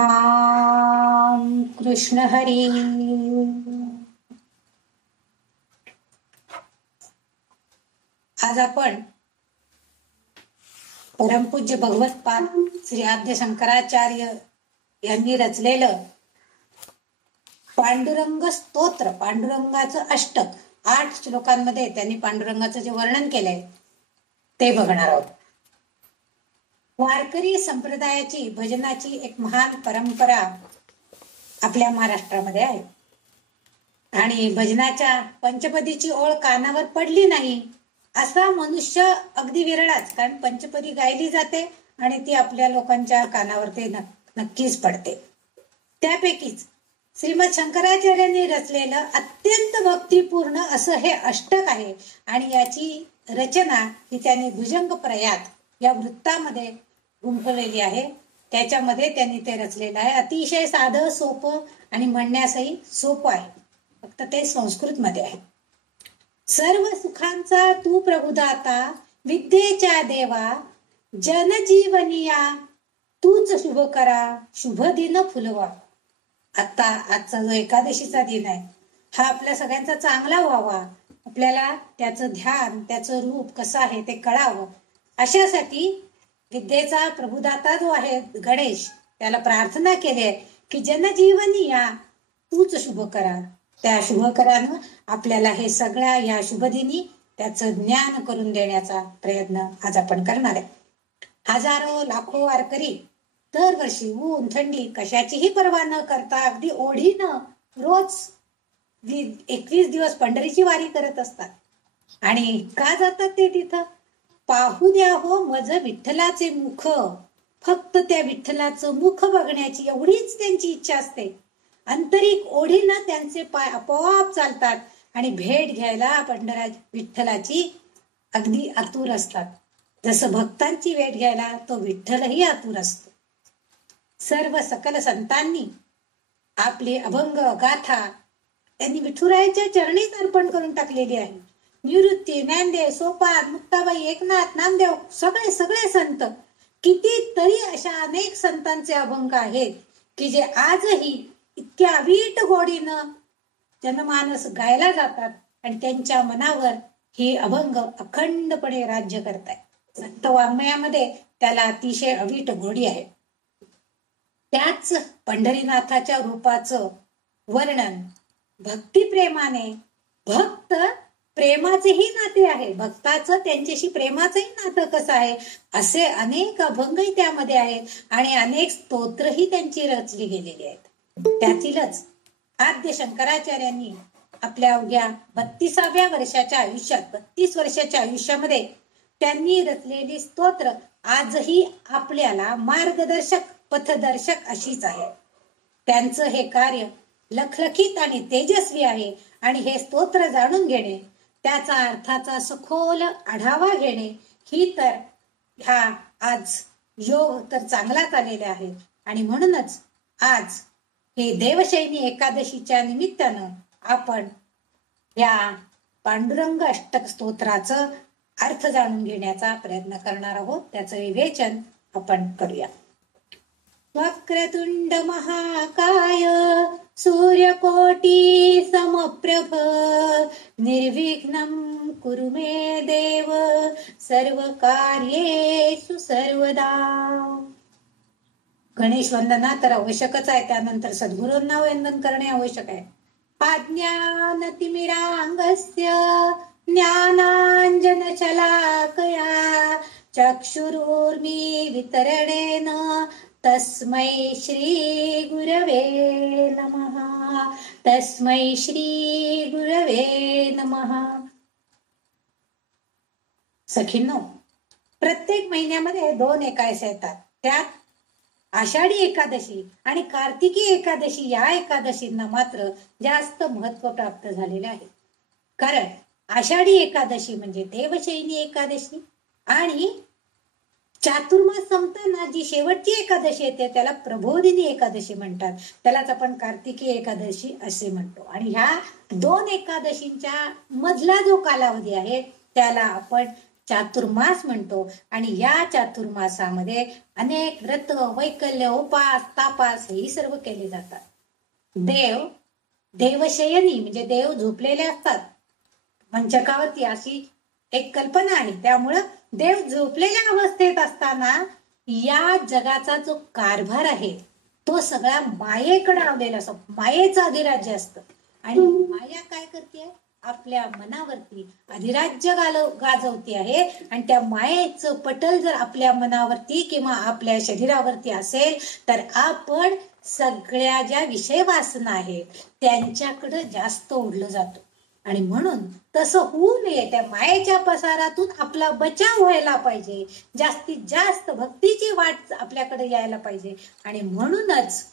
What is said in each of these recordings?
राम कृष्ण हरी. आज आपण परमपूज्य भगवतपाद श्री आद्य शंकराचार्य यांनी रचलेलं पांडुरंग स्तोत्र, पांडुरंगाचं अष्टक, 8 श्लोकांमध्ये त्यांनी पांडुरंगाचं जे वर्णन केलंय ते बघणार आहोत. वारकरी संप्रदायाची भजनाची एक महान परंपरा आपल्या महाराष्ट्रामध्ये आहे आणि भजनाच्या पंचपदीची ओळ कानावर पडली नाही असा मनुष्य अगदी विरळाच, कारण पंचपदी गायली जाते आणि ती आपल्या लोकांच्या कानावर ते नक्कीच पडते. त्यापैकीच श्रीमद शंकराचार्यांनी रचलेलं अत्यंत भक्तिपूर्ण असं हे अष्टक आहे आणि याची रचना ही त्यांनी भुजंग प्रयात या वृत्तामध्ये गुंफलेली आहे. त्याच्यामध्ये त्यांनी ते रचलेलं आहे. अतिशय साधं, सोपं आणि म्हणण्यासही सोपं आहे, फक्त ते संस्कृत मध्ये आहे. सर्व सुखांचा तू प्रभुदाता, विद्येच्या देवा, जनजीवनिया तूच शुभ करा, शुभ दिन फुलवा. आता आजचा जो एकादशीचा दिन आहे हा आपल्या सगळ्यांचा चांगला व्हावा, आपल्याला त्याचं ध्यान, त्याचं रूप कसं आहे ते कळावं, अशासाठी विद्येचा प्रभुदाता जो आहे गणेश, त्याला प्रार्थना केली आहे की जनजीवनी या तूच शुभ करा. त्या शुभकरानं आपल्याला हे सगळ्या या शुभदिनी त्याचं ज्ञान करून देण्याचा प्रयत्न आज आपण करणार आहे. हजारो लाखो वारकरी दरवर्षी ऊन थंडी कशाचीही पर्वा न करता अगदी ओढीनं रोज 21 दिवस पंढरीची वारी करत असतात. आणि का जातात ते तिथं? पाहू द्या हो मज विठ्ठलाचे मुख, फक्त त्या विठ्ठलाचं मुख बघण्याची एवढीच त्यांची इच्छा असते. आंतरिक ओढीनं त्यांचे पाय आपोआप चालतात आणि भेट घ्यायला विठ्ठलाची अगदी आतुर असतात. जसं भक्तांची भेट घ्यायला तो विठ्ठलही आतुर असतो. सर्व सकल संतांनी आपली अभंग गाथा त्यांनी विठुरायाच्या चरणीच अर्पण करून टाकलेली आहे. निवृत्ती, ज्ञानदेव, सोपान, मुक्ताबाई, एकनाथ, नामदेव, सगळे संत, कितीतरी अशा अनेक संतांचे अभंग आहेत की जे आजही इतक्या अवीट गोडीनं जनमानस गायला जातात आणि त्यांच्या मनावर ही अभंग अखंडपणे राज्य करतायत. संत वाङ्मयामध्ये त्याला अतिशय अवीट गोडी आहे. त्याच पंढरीनाथाच्या रूपाचं वर्णन भक्तिप्रेमाने, भक्त प्रेमाचेही नाते आहे, भक्ताचं त्यांच्याशी प्रेमाचंही नातं कसं आहे असे अनेक अभंगही त्यामध्ये आहेत आणि अनेक स्तोत्रही त्यांची रचली गेलेली आहेत. त्यातीलच आद्य शंकराचार्यांनी आपल्या अवघ्या 32व्या वर्षाच्या आयुष्यात, 32 वर्षाच्या आयुष्यामध्ये त्यांनी रचलेली स्तोत्र आजही आपल्याला मार्गदर्शक, पथदर्शक अशीच आहे. त्यांचं हे कार्य लखलखित आणि तेजस्वी आहे आणि हे स्तोत्र जाणून घेणे, त्याचा अर्थाचा सखोल आढावा घेणे ही तर आज योग तर चांगलाच आलेले आहे. आणि म्हणूनच आज हे देवशयनी एकादशीच्या निमित्तानं आपण या पांडुरंग अष्टक स्तोत्राचं अर्थ जाणून घेण्याचा प्रयत्न करणार आहोत. त्याचं विवेचन आपण करूया. वक्रतुंड महाकाय सूर्यकोटी समप्रभ निर्विघ्नं कुरु मे देव सर्व कार्येषु सर्वदा. गणेश वंदना तर आवश्यकच आहे, त्यानंतर सद्गुरूंना वंदन करणे आवश्यक आहे. अज्ञानतिमिरांगस्य ज्ञानांजन शलाकया चक्षुरुर्मिलितरणेन तस्मै श्री गुरवे नमः. तस्मै श्री गुरवे नमः. सखींनो, प्रत्येक महिन्यामध्ये 2 एकादशी येतात. त्यात आषाढी एकादशी आणि कार्तिकी एकादशी या एकादशींना मात्र जास्त महत्व प्राप्त झालेले आहे. कारण आषाढी एकादशी म्हणजे देवशयनी एकादशी आणि चातुर्मास संपताना जी शेवटची एकादशी येते त्याला प्रबोधिनी एकादशी म्हणतात. त्यालाच आपण कार्तिकी एकादशी असे म्हणतो. आणि ह्या 2 एकादशींच्या मधला जो कालावधी आहे त्याला आपण चातुर्मास म्हणतो. आणि या चातुर्मासामध्ये अनेक व्रत, वैकल्य, उपास, तापास हे सर्व केले जातात. देवशयनी म्हणजे देव झोपलेले असतात मंचकावरती, अशी एक कल्पना आहे. त्यामुळं देव झोपलेल्या अवस्थेत असताना या जगाचा जो कारभार आहे तो सगळा मायेकडे आवलेला असतो. मायेचं अधिराज्य असतं. आणि माया काय करते? आपल्या मनावरती अधिराज्य गाजवते आहे. आणि त्या मायेचं पटल जर आपल्या मनावरती किंवा आपल्या शरीरावरती असेल तर आपण सगळ्या ज्या विषय वासना आहेत त्यांच्याकडे जास्त ओढलं जातो. आणि म्हणून तसं होऊ नये, त्या मायेच्या पसारातून आपला बचाव व्हायला पाहिजे. जास्तीत जास्त भक्तीची वाट आपल्याकडे यायला पाहिजे. आणि म्हणूनच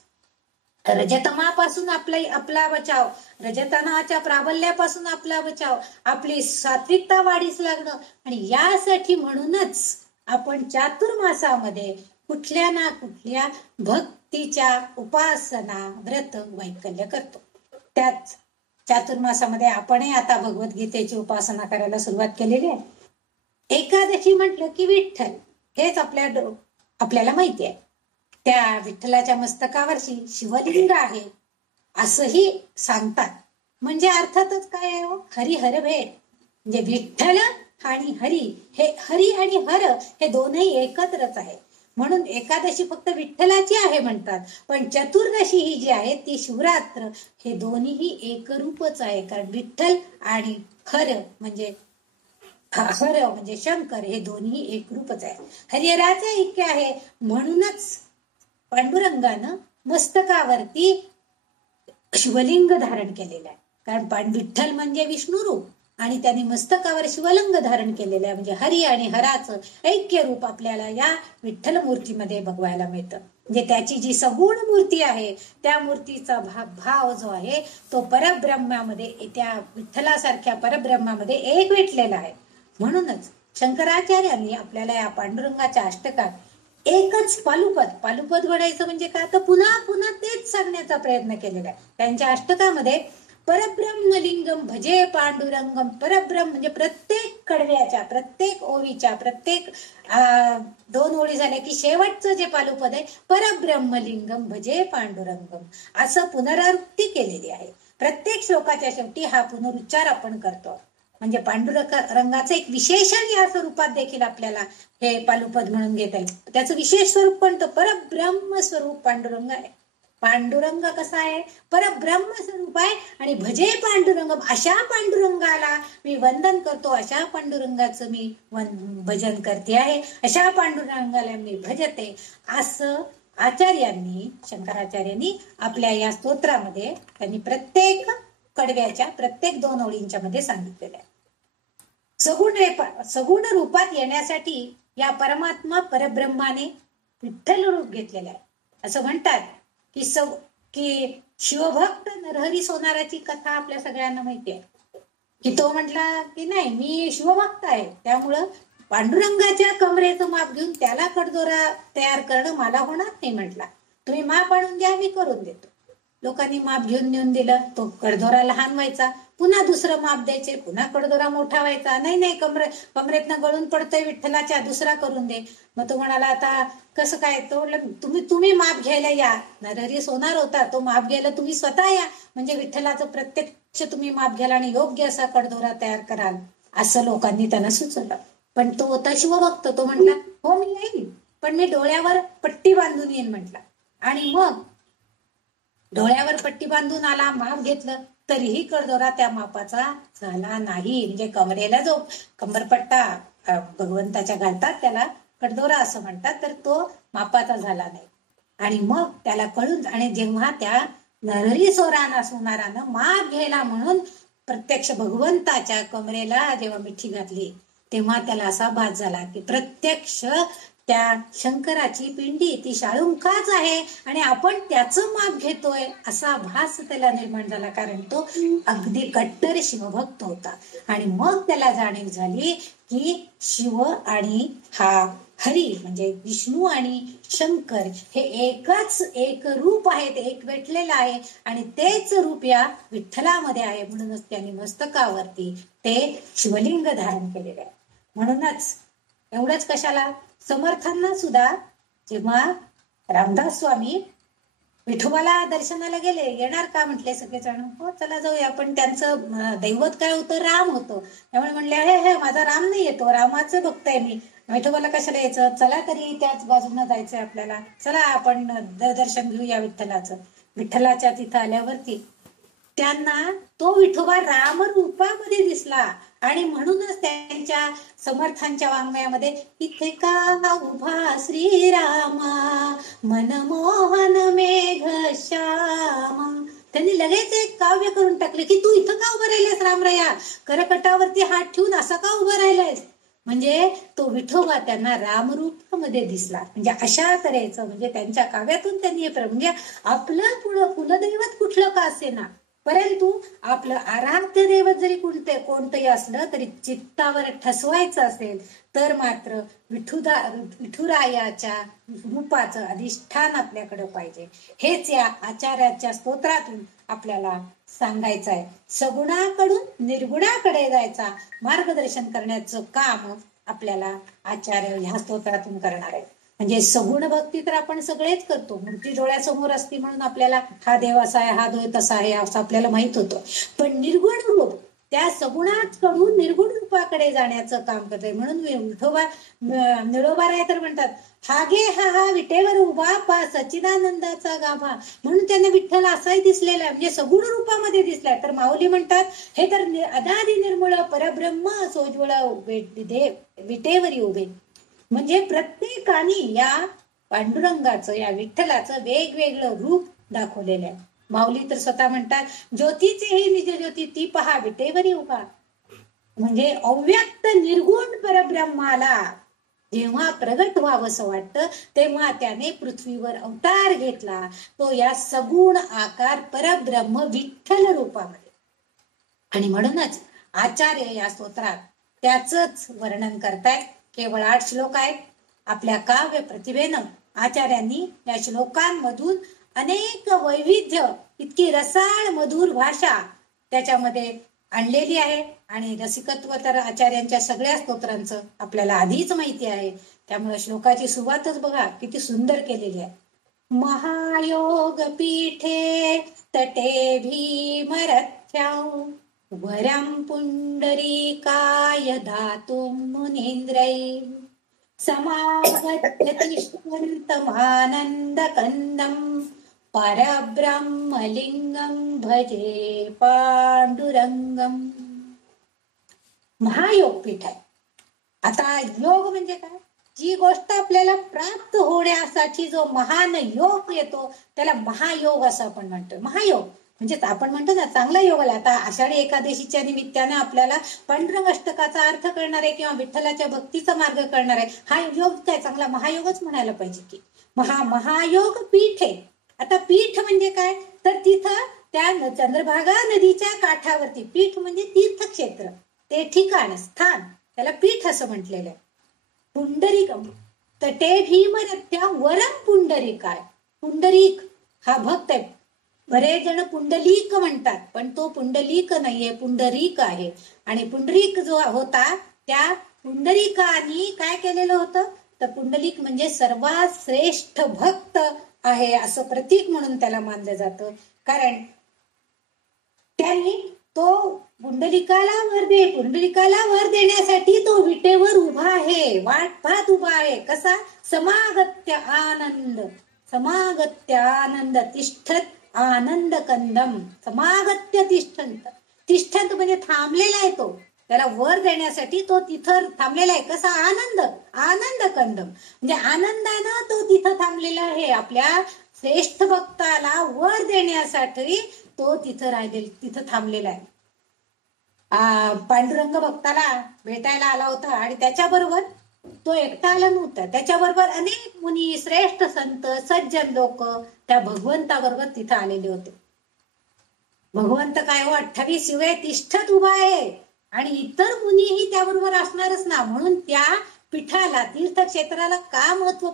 रजतमापासून आपला बचाव, रजतनाच्या प्राबल्यापासून आपला बचाव, आपली सात्विकता वाढीस लागणं. आणि यासाठी म्हणूनच आपण चातुर्मासामध्ये कुठल्या ना कुठल्या भक्तीच्या उपासना, व्रत, वैकल्य करतो. त्याच चातुर्मासामध्ये आपणही आता भगवद्गीतेची उपासना करायला सुरुवात केलेली आहे. एकादशी म्हटलं की विठ्ठल हेच आपल्याला माहिती आहे. त्या विठ्ठलाच्या मस्तकावरची शिवलिंग आहे असंही सांगतात. म्हणजे अर्थातच काय आहे? हरिहर भेट. म्हणजे विठ्ठल आणि हरी आणि हर हे दोनही एकत्रच आहे. म्हणून एकादशी फक्त विठ्ठलाची आहे म्हणतात. पण चतुर्दशी ही जी आहे ती शिवरात्र, हे दोन्हीही एकरूपच आहे. कारण विठ्ठल आणि हर म्हणजे शंकर हे दोन्ही एकरूपच आहे. हरिहराचे ऐक्य आहे. म्हणूनच पांडुरंगानं मस्तकावरती शिवलिंग धारण केलेलं आहे. कारण विठ्ठल म्हणजे विष्णू रूप आणि त्यांनी मस्तकावर शिवलिंग धारण केलेलं आहे. म्हणजे हरी आणि हराचं ऐक्य रूप आपल्याला या विठ्ठल मूर्तीमध्ये बघवायला मिळतं. म्हणजे त्याची जी सगुण मूर्ती आहे त्या मूर्तीचा भाव जो आहे तो परब्रह्मामध्ये, त्या विठ्ठलासारख्या परब्रह्मामध्ये एक भेटलेला आहे. म्हणूनच शंकराचार्यांनी आपल्याला या पांडुरंगाच्या अष्टकात एकच पालुपद म्हणायचं म्हणजे काय, तर पुन्हा पुन्हा तेच सांगण्याचा प्रयत्न केलेला आहे. त्यांच्या अष्टकामध्ये परब्रह्मलिंगम भजे पांडुरंगम, परब्रह्म म्हणजे प्रत्येक कडव्याच्या, प्रत्येक ओळीच्या, प्रत्येक 2 ओळी झाल्या की शेवटचं जे पालुपद आहे परब्रह्मलिंगम भजे पांडुरंगम असं पुनरावृत्ती केलेली आहे. प्रत्येक श्लोकाच्या शेवटी हा पुनरुच्चार आपण करतो. म्हणजे पांडुरंगाचं एक विशेषण या स्वरूपात देखील आपल्याला हे पालुपद म्हणून घेता येईल. त्याचं विशेष स्वरूप पण परब्रह्म स्वरूप पांडुरंग आहे. पांडुरंग कसा आहे? परब्रह्म स्वरूप आहे. आणि भजे पांडुरंगम, अशा पांडुरंगाला मी वंदन करतो, अशा पांडुरंगाचं मी भजन करते आहे, अशा पांडुरंगाला मी भजते, असं आचार्यांनी, शंकराचार्यांनी आपल्या या स्तोत्रामध्ये त्यांनी प्रत्येक कडव्याच्या प्रत्येक 2 ओळींच्या मध्ये सांगितलेलं आहे. सगुण रूपात येण्यासाठी या परमात्मा परब्रह्माने विठ्ठल रूप घेतलेलं आहे. असं म्हणतात की शिवभक्त नरहरी सोनाराची कथा आपल्या सगळ्यांना माहिती आहे. की तो म्हटला की नाही, मी शिवभक्त आहे, त्यामुळं पांडुरंगाच्या कमरेचं माप घेऊन त्याला कडदोरा तयार करणं मला होणार नाही. म्हटला तुम्ही माप आणून द्या, मी करून देतो. लोकांनी माप घेऊन नेऊन दिलं. तो कडदोरा लहान व्हायचा, पुन्हा दुसरं माप द्यायचे, पुन्हा कडदोरा मोठा व्हायचा. नाही कमरेतनं गळून पडतोय विठ्ठलाच्या, दुसरा करून दे. मग तो म्हणाला आता कसं काय? तो तुम्ही माप घ्यायला या. नरहरी सोनार होता, तो माप घ्यायला तुम्ही स्वतः या, म्हणजे विठ्ठलाचं प्रत्यक्ष तुम्ही माप घ्याल आणि योग्य असा कडदोरा तयार कराल, असं लोकांनी त्यांना सुचवलं. पण तो होता शिवभक्त. तो म्हटला हो मी येईन, पण मी डोळ्यावर पट्टी बांधून येईन म्हटला. आणि मग डोळ्यावर पट्टी बांधून आला, माप घेतलं, तरीही कडदोरा त्या मापाचा झाला नाही. म्हणजे कमरेला जो कंबरपट्टा भगवंताच्या घालतात त्याला कडदोरा असं म्हणतात, तर तो मापाचा झाला नाही. आणि मग त्याला कळून, आणि जेव्हा त्या नरहरी सोनारानं माप घ्यायला म्हणून प्रत्यक्ष भगवंताच्या कमरेला जेव्हा मिठी घातली, तेव्हा त्याला असा भास झाला की प्रत्यक्ष त्या शंकराची पिंडी ती शाळुंकाच आहे आणि आपण त्याचं माप घेतोय, असा भास त्याला निर्माण झाला. कारण तो अगदी कट्टर शिवभक्त होता. आणि मग त्याला जाणीव झाली की शिव आणि हा हरी म्हणजे विष्णू आणि शंकर हे एक रूप आहे, ते एक भेटलेलं आहे. आणि तेच रूप या विठ्ठलामध्ये आहे. म्हणूनच त्यांनी मस्तकावरती ते शिवलिंग धारण केलेले आहे. म्हणूनच एवढंच कशाला, समर्थांना सुद्धा जेव्हा रामदास स्वामी विठोबाला दर्शनाला गेले, येणार का म्हटले सगळेजण, हो चला जाऊया, पण त्यांचं दैवत काय होतं, राम होतं. त्यामुळे म्हणले हे माझा राम नाही येतो, रामाचं भक्त आहे मी, विठोबाला कशाला यायचं, चला तरी त्याच बाजूने जायचंय आपल्याला, चला आपण दर्शन घेऊया विठ्ठलाचं. विठ्ठलाच्या तिथं आल्यावरती त्यांना तो विठोबा राम रूपामध्ये दिसला आणि म्हणूनच त्यांच्या समर्थांच्या वाङ्मयामध्ये इथे का उभा श्रीरामा मनमोहन मेघ श्यामा, त्यांनी लगेच एक काव्य करून टाकले की तू इथं का उभं राहिलेस रामराया, करकटावरती हात ठेवून असा का उभं राहिलायस. म्हणजे तो विठोबा त्यांना रामरूपामध्ये दिसला. म्हणजे अशा तऱ्हेचं, म्हणजे त्यांच्या काव्यातून त्यांनी म्हणजे आपलं कुलदैवत कुठलं का असेना, परंतु आपलं आराध्य दैवत जरी कोणतंही असलं तरी चित्तावर ठसवायचं असेल तर मात्र विठुरायाच्या रूपाचं अधिष्ठान आपल्याकडे पाहिजे. हेच या आचार्याच्या स्तोत्रातून आपल्याला सांगायचं आहे. सगुणाकडून निर्गुणाकडे जायचा मार्गदर्शन करण्याचं काम आपल्याला आचार्य ह्या स्तोत्रातून करणार आहे. म्हणजे सगुण भक्ती तर आपण सगळेच करतो, मूर्ती डोळ्यासमोर असती म्हणून आपल्याला हा देव असा आहे, हा देव तसा आहे असं आपल्याला माहित होतं. पण निर्गुण रूप त्या सगुणाकडून निर्गुण रूपाकडे जाण्याचं काम करतोय. म्हणून विठोबा निळोबाराय तर म्हणतात, हागे हा विटेवर उभा पा सच्चिदानंदाचा गाभा, म्हणून त्यांना विठ्ठल असाही दिसलेला आहे, म्हणजे सगुण रूपामध्ये दिसलाय. तर माऊली म्हणतात हे तर अनादि निर्मळ परब्रह्म सोज्वळ विटेवरी उभे, म्हणजे प्रत्येकाने या पांडुरंगाचं, या विठ्ठलाचं वेगवेगळं रूप दाखवलेलं आहे. माऊली तर स्वतः म्हणतात, ज्योतीचे हे निज ज्योती ती पहा विटेवरी उभा, म्हणजे अव्यक्त निर्गुण परब्रह्माला जेव्हा प्रगट व्हावंसं वाटतं तेव्हा त्याने पृथ्वीवर अवतार घेतला, तो या सगुण आकार परब्रह्म विठ्ठल रूपामध्ये. आणि म्हणूनच आचार्य या स्तोत्रात त्याचंच वर्णन करतायत. केवळ 8 श्लोक आहेत. आपल्या काव्य प्रतिभेनं आचार्यांनी या श्लोकांमधून अनेक वैविध्य, इतकी रसाळ मधुर भाषा त्याच्यामध्ये आणलेली आहे. आणि रसिकत्व तर आचार्यांच्या सगळ्या स्तोत्रांचं आपल्याला आधीच माहिती आहे. त्यामुळे श्लोकाची सुरुवातच बघा किती सुंदर केलेली आहे. महायोग पीठे तटे भीमरथ्यां वरं पुंडरीकाय दातुं मुनींद्रै समागत्य तिष्ठन्तमानन्दकन्दं परब्रह्मलिंगं भजे पांडुरंगम. महायोग पीठ आहे. आता योग म्हणजे काय, जी गोष्ट आपल्याला प्राप्त होण्यासाठी जो महान योग येतो त्याला महायोग असं आपण म्हणतो. महायोग म्हणजे आपण म्हणतो ना चांगला योग आला. आता आषाढी एकादशीच्या निमित्ताने आपल्याला पांडुरंग अष्टकाचा अर्थ कळणार आहे किंवा विठ्ठलाच्या भक्तीचा मार्ग कळणार आहे. हा योग काय चांगला महायोगच म्हणायला पाहिजे की महायोग पीठ आहे. आता पीठ म्हणजे काय, तर तिथं त्या चंद्रभागा नदीच्या काठावरती, पीठ म्हणजे तीर्थक्षेत्र, ते ठिकाण स्थान, त्याला पीठ असं म्हटलेलं आहे. पुंडरीक तटे भीमरथ्या वरम पुंडरीकाय, पुंडरीक हा भक्त आहे. बरेच जण पुंडलीक म्हणतात, पण तो पुंडलीक नाहीये, पुंडरीक आहे. आणि पुंडरीक जो होता त्या पुंडरीकानी काय केलेलं होतं, तर पुंडलिक म्हणजे सर्वात श्रेष्ठ भक्त आहे असं प्रतीक म्हणून त्याला मानलं जातं. कारण त्यांनी तो पुंडलिकाला वर देण्यासाठी तो विटेवर उभा आहे, वाट पाहत उभा आहे. कसा, समागत्य आनंद तिष्ठत आनंद कंदम, समागत्य तिष्ठत म्हणजे थांबलेला आहे. तो त्याला वर देण्यासाठी तो तिथं थांबलेला आहे. कसा, आनंद कंदम म्हणजे आनंदानं तो तिथं थांबलेला आहे. आपल्या श्रेष्ठ भक्ताला वर देण्यासाठी तो तिथं थांबलेला आहे. पांडुरंग भक्ताला भेटायला आला होता आणि त्याच्याबरोबर तो एकटा आला नव्हता. त्याच्याबरोबर अनेक मुनी, श्रेष्ठ संत, सज्जन लोक त्या भगवंताबरोबर तिथं आलेले होते. भगवंत काय हो 28 युगे तिष्ठत उभा आहे आणि इतर मुनीही त्याबरोबर असणारच ना. म्हणून त्या पीठाला, तीर्थक्षेत्राला का महत्व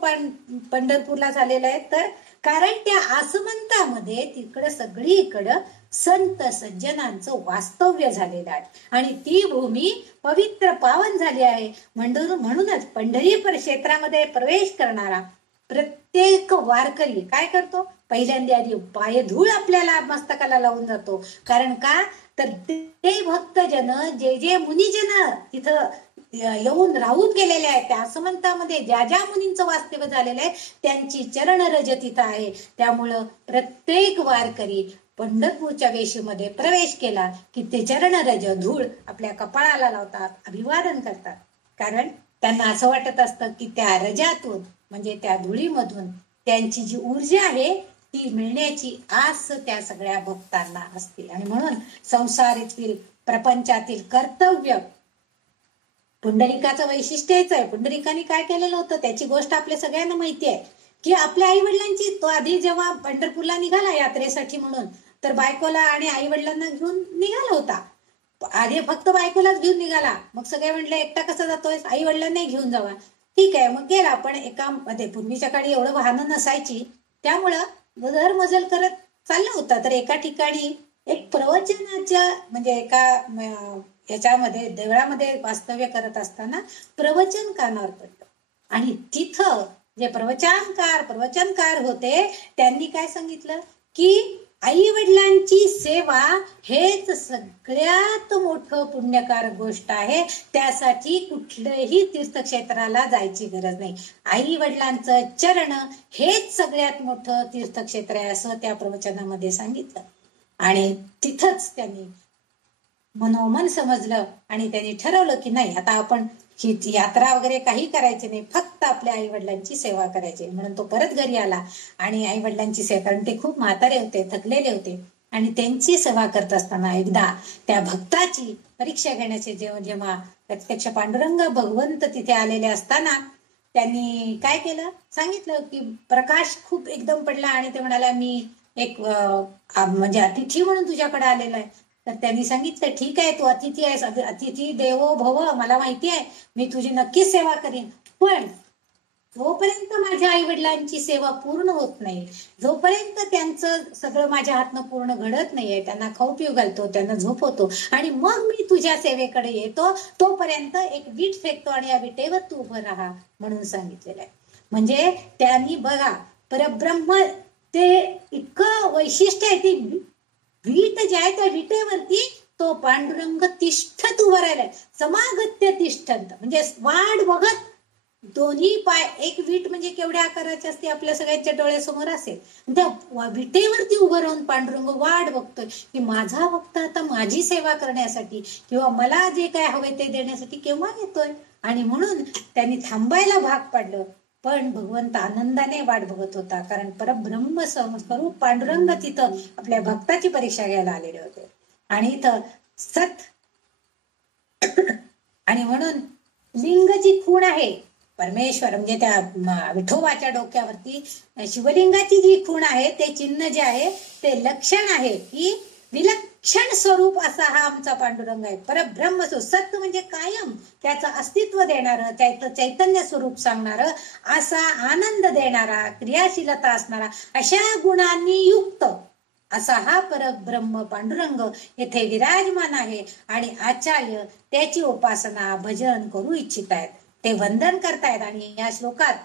पंढरपूरला झालेलं आहे, तर कारण त्या आसमंतामध्ये तिकडं सगळीकडं संत सज्जनांचं वास्तव्य झालेलं आहे आणि ती भूमी पवित्र पावन झाली आहे. म्हणूनच पंढरी क्षेत्रामध्ये प्रवेश करणारा प्रत्येक वारकरी काय करतो, पहिल्यांदा आधी पायधूळ आपल्याला मस्तकाला लावून जातो. कारण का तर ते भक्तजन जे जे मुनिजन तिथं येऊन राहून गेलेले आहेत, त्या आसमंतामध्ये ज्या ज्या मुनींचं वास्तव्य झालेलं आहे त्यांची चरण रज तिथं आहे. त्यामुळं प्रत्येक वारकरी पंढरपूरच्या वेशीमध्ये प्रवेश केला की ते चरण रज धूळ आपल्या कपाळाला लावतात, अभिवादन करतात. कारण त्यांना असं वाटत असतं की त्या रजातून म्हणजे त्या धुळीमधून त्यांची जी ऊर्जा आहे ती मिळण्याची आस त्या सगळ्या भक्तांना असते. आणि म्हणून संसारातील प्रपंचातील कर्तव्य पुंडलिकाचं वैशिष्ट्यच आहे. पुंडलिकाने काय केलेलं होतं त्याची गोष्ट आपल्या सगळ्यांना माहिती आहे की आपल्या आई वडिलांची, तो आधी जेव्हा पंढरपूरला निघाला यात्रेसाठी म्हणून, तर बायकोला आणि आई वडिलांना घेऊन निघाला होता. आधी फक्त बायकोलाच घेऊन निघाला. मग सगळे म्हणले एकटा कसा जातोय, आई वडिलांनाही घेऊन जावा. ठीक आहे, मग गेला. पण एका मध्ये पूर्वीच्या काळी एवढं वाहनं नसायची, त्यामुळं घर मजल करत चालला होता. तर एका ठिकाणी एक प्रवचनाच्या म्हणजे एका याच्यामध्ये देवळामध्ये वास्तव्य करत असताना प्रवचन कानावर पडलं आणि तिथं जे प्रवचनकार होते त्यांनी काय सांगितलं की आई वडिलांची सेवा हेच सगळ्यात मोठं पुण्यकारक गोष्ट आहे. त्यासाठी कुठल्याही तीर्थक्षेत्राला जायची गरज नाही. आई वडिलांचं चरण हेच सगळ्यात मोठं तीर्थक्षेत्र आहे असं त्या प्रवचनामध्ये सांगितलं. आणि तिथंच त्यांनी मनोमन समजलं आणि त्यांनी ठरवलं की नाही, आता आपण ही यात्रा वगैरे काही करायची नाही, फक्त आपल्या आई वडिलांची सेवा करायची. म्हणून तो परत घरी आला आणि आई वडिलांची सेवा, कारण ते खूप म्हातारे होते, थकलेले होते, आणि त्यांची सेवा करत असताना एकदा त्या भक्ताची परीक्षा घेण्याचे जेव्हा प्रत्यक्ष पांडुरंग भगवंत तिथे आलेले असताना त्यांनी काय केलं सांगितलं की प्रकाश खूप एकदम पडला आणि ते म्हणाला मी एक म्हणजे अतिथी म्हणून तुझ्याकडे आलेला आहे. तर त्यांनी सांगितलं ठीक आहे, तू अतिथी आहेस, अतिथी देवो भव, मला माहिती आहे, मी तुझी नक्कीच सेवा करीन. पण जोपर्यंत माझ्या आई वडिलांची सेवा पूर्ण होत नाही, जोपर्यंत त्यांचं सगळं माझ्या हातनं पूर्ण घडत नाहीये, त्यांना खाऊ पिऊ घालतो, त्यांना झोपवतो आणि मग मी तुझ्या सेवेकडे येतो, तोपर्यंत एक वीट फेकतो आणि या विटेवर तू उभं राहा म्हणून सांगितलेलं आहे. म्हणजे त्यांनी बघा परब्रह्म ते इतकं वैशिष्ट्य आहे, ती वीट जे आहे त्या विटेवरती तो पांडुरंग तिष्ठत उभा राहिलाय, समागत्य तिष्ठत, म्हणजे वाट बघत दोन्ही पाय. एक वीट म्हणजे केवढ्या आकाराची असते आपल्या सगळ्यांच्या डोळ्यासमोर असेल, त्या विटेवरती उभं राहून पांडुरंग वाट बघतोय की माझा भक्त आता माझी सेवा करण्यासाठी किंवा मला जे काय हवे ते देण्यासाठी केव्हा येतोय. आणि म्हणून त्यांनी थांबायला भाग पाडलं. पण भगवंत आनंदाने वाट बघत होता, कारण परब्रह्म स्वरूप पांडुरंग तिथं आपल्या भक्ताची परीक्षा घ्यायला आलेले होते. आणि इथं सत आणि म्हणून लिंग जी खूण आहे परमेश्वर म्हणजे त्या विठोबाच्या डोक्यावरती शिवलिंगाची जी खूण आहे ते चिन्ह जे आहे ते लक्षण आहे की विलक्षण स्वरूप असा हा आमचा पांडुरंग आहे. परब्रह्म सत्य म्हणजे कायम त्याचं अस्तित्व देणारं, त्याचं चैतन्य स्वरूप सांगणारं, असा आनंद देणारा, क्रियाशीलता असणारा, अशा गुणांनी युक्त असा हा परब्रह्म पांडुरंग येथे विराजमान आहे. आणि आचार्य त्याची उपासना भजन करू इच्छित आहेत, ते वंदन करतायत. आणि या श्लोकात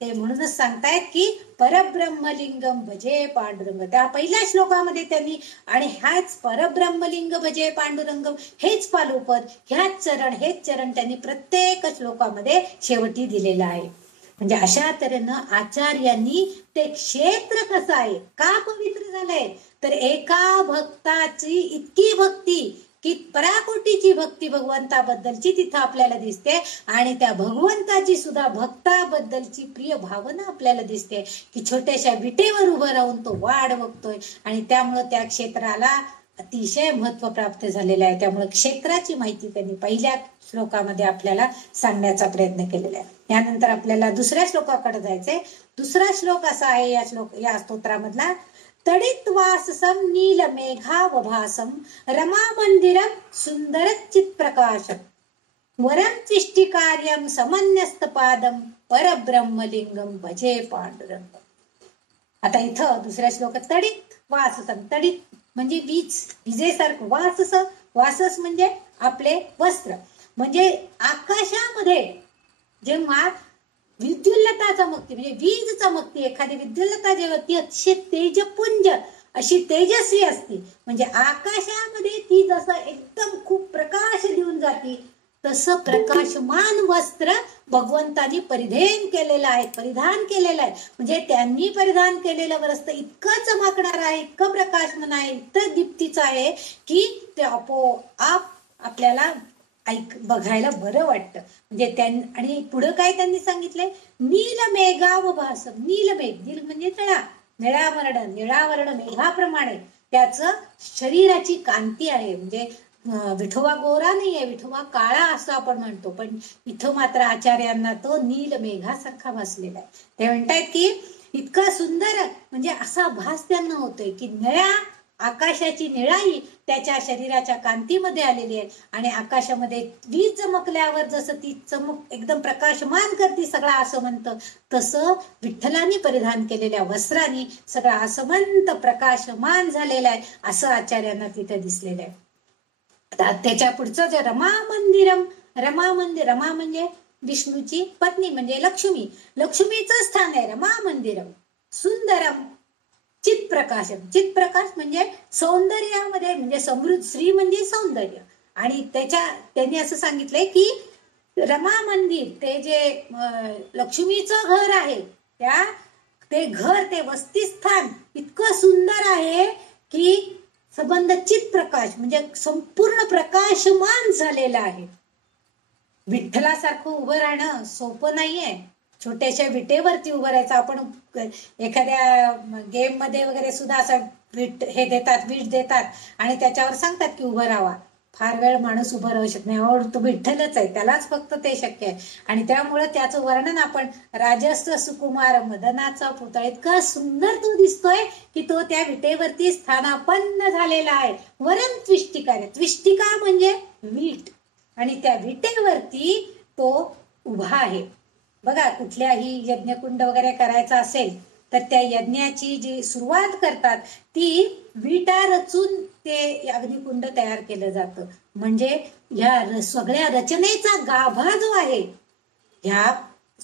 ते म्हणूनच सांगतायत की परब्रह्मलिंगम भजे पांडुरंग. त्या पहिल्या श्लोकामध्ये त्यांनी आणि ह्याच परब्रह्मलिंग भजे पांडुरंगम हेच पालुपद, हेच चरण त्यांनी प्रत्येक श्लोकामध्ये शेवटी दिलेलं आहे. म्हणजे अशा तऱ्हेनं आचार्यांनी ते क्षेत्र कसं आहे, का पवित्र झालंय, तर एका भक्ताची इतकी भक्ती की पराकोटीची भक्ती भगवंताबद्दलची तिथं आपल्याला दिसते. आणि त्या भगवंताची सुद्धा भक्ताबद्दलची प्रिय भावना आपल्याला दिसते की छोट्याशा विटेवर उभं राहून तो वाट बघतोय. आणि त्यामुळे त्या क्षेत्राला अतिशय महत्व प्राप्त झालेलं आहे. त्यामुळे क्षेत्राची माहिती त्यांनी पहिल्या श्लोकामध्ये आपल्याला सांगण्याचा प्रयत्न केलेला आहे. यानंतर आपल्याला दुसऱ्या श्लोकाकडे जायचंय. दुसरा श्लोक असा आहे या स्तोत्रामधला, तडित्वाससं नीलमेघावभासं रमा मंदिरं सुंदरचित प्रकाशं वरं चिष्टिकार्यं समन्यस्तपादं परब्रह्मलिंगं भजे पांडुरंग. आता इथं दुसऱ्या श्लोकात तडित वाससं, तडित म्हणजे विजेसारखं, वासस म्हणजे आपले वस्त्र. म्हणजे आकाशामध्ये जेव्हा विद्युल्लता चमकते, म्हणजे वीज चमकते, एखादी विद्युल्लता जेव्हा ती अतिशय तेजपुंज अशी तेजस्वी असते, म्हणजे आकाशामध्ये ती जसं एकदम खूप प्रकाश देऊन जाते, तसं प्रकाशमान वस्त्र भगवंतांनी परिधान केलेलं आहे. म्हणजे त्यांनी परिधान केलेलं वस्त्र इतकं चमकणार आहे, इतकं प्रकाशमान आहे, इतकं दीप्तीचं आहे की ते आपोआप आपल्याला बघायला बरं वाटतं. म्हणजे आणि पुढं काय त्यांनी सांगितलंय, नीलमेघावभासं, नीलमेघ, नील म्हणजे निळावर्ण मेघाप्रमाणे त्याचं शरीराची कांती आहे. म्हणजे विठोबा गोरा नाहीये, विठोबा काळा असं आपण म्हणतो, पण इथं मात्र आचार्यांना तो नील मेघासारखा भासलेला आहे. ते म्हणतायत की इतका सुंदर म्हणजे असा भास त्यांना होतोय की निळ्या आकाशाची निळाई त्याच्या शरीराच्या कांतीमध्ये आलेली आहे. आणि आकाशामध्ये वीज चमकल्यावर जसं ती चमक एकदम प्रकाशमान करते सगळा असं म्हणतं, तसं विठ्ठलांनी परिधान केलेल्या वस्त्रांनी सगळा असमंत प्रकाशमान झालेला आहे असं आचार्यांना तिथे दिसलेलं आहे. त्याच्या पुढचं जे रमा म्हणजे विष्णूची पत्नी म्हणजे लक्ष्मीचं स्थान आहे रमा मंदिरम. सुंदरम चित्प्रकाश म्हणजे सौंदर्यामध्ये, म्हणजे समृद्ध, श्री म्हणजे सौंदर्य. आणि त्यांनी असं सांगितलंय की रमा मंदिर ते जे लक्ष्मीचं घर आहे, ते वसतिस्थान इतकं सुंदर आहे की संबंध चित्प्रकाश म्हणजे संपूर्ण प्रकाशमान झालेला आहे. विठ्ठलासारखं उभं राहणं सोपं नाहीये. छोट्याशा विटेवरती उभं राहायचं. आपण एखाद्या गेम मध्ये वगैरे सुद्धा असं वीट देतात आणि त्याच्यावर सांगतात की उभं राहा. फार वेळ माणूस उभं राहू शकत नाही. तो विठ्ठलच आहे, त्यालाच फक्त ते शक्य आहे. आणि त्यामुळे त्याचं वर्णन आपण राजस्थ सुकुमार मदनाचा पुतळा, इतका सुंदर तो दिसतोय की तो त्या विटेवरती स्थानापन्न झालेला आहे. वरम त्विष्टिका म्हणजे वीट, आणि त्या विटेवरती तो उभा आहे. बघा, कुठल्याही यज्ञकुंड वगैरे करायचा असेल तर त्या यज्ञाची जी सुरुवात करतात ती विटा रचून ते अग्निकुंड तयार केलं जातं. म्हणजे ह्या सगळ्या रचनेचा गाभा जो आहे, ह्या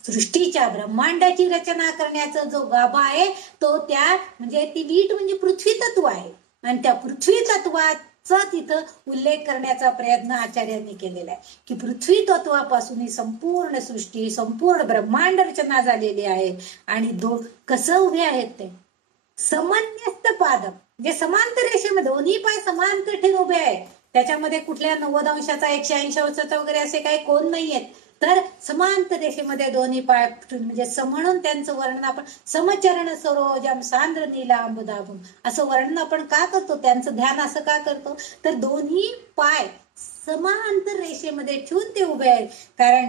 सृष्टीच्या ब्रह्मांडाची रचना करण्याचा जो गाभा आहे तो म्हणजे ती वीट म्हणजे पृथ्वी तत्व आहे. आणि त्या पृथ्वी तत्वाचा तिथं उल्लेख करण्याचा प्रयत्न आचार्यांनी केलेला आहे की पृथ्वी तत्वापासून ही संपूर्ण सृष्टी, संपूर्ण ब्रह्मांड रचना झालेली आहे. आणि कसं उभे आहेत ते समन्यस्त पादम, म्हणजे समांतर रेषेमध्ये दोन्ही पाय समांतर ठेवून उभे आहेत. त्याच्यामध्ये कुठल्या 90 अंशाचा 180 अंशाचा वगैरे असे काही कोण नाहीयेत, तर समांतर रेषेमध्ये दोन्ही पाय म्हणजे म्हणून त्यांचं वर्णन आपण समचरण सरोजम सांद्र नीलांबुदाभूम असं वर्णन आपण का करतो, त्यांचं ध्यान असं का करतो, तर दोन्ही पाय समांतर रेषेमध्ये ठेवून ते उभे आहेत. कारण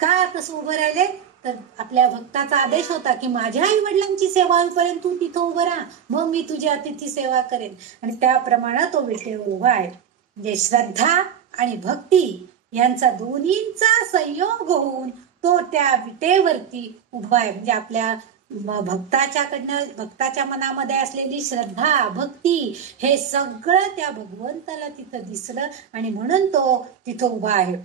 का तसं उभं राहिले, तर आपल्या भक्ताचा आदेश होता की माझ्या आई वडिलांची सेवा होईपर्यंत तू तिथं उभं राहा, मग मी तुझी अतिथी सेवा करेन. आणि त्याप्रमाणे तो विटेवर उभा आहे. म्हणजे श्रद्धा आणि भक्ती यांचा दोन्हींचा संयोग होऊन तो त्या विटेवरती उभा आहे. म्हणजे आपल्या भक्ताच्या मनामध्ये असलेली श्रद्धा, भक्ती हे सगळं त्या भगवंताला तिथं दिसलं आणि म्हणून तो तिथं उभा आहे.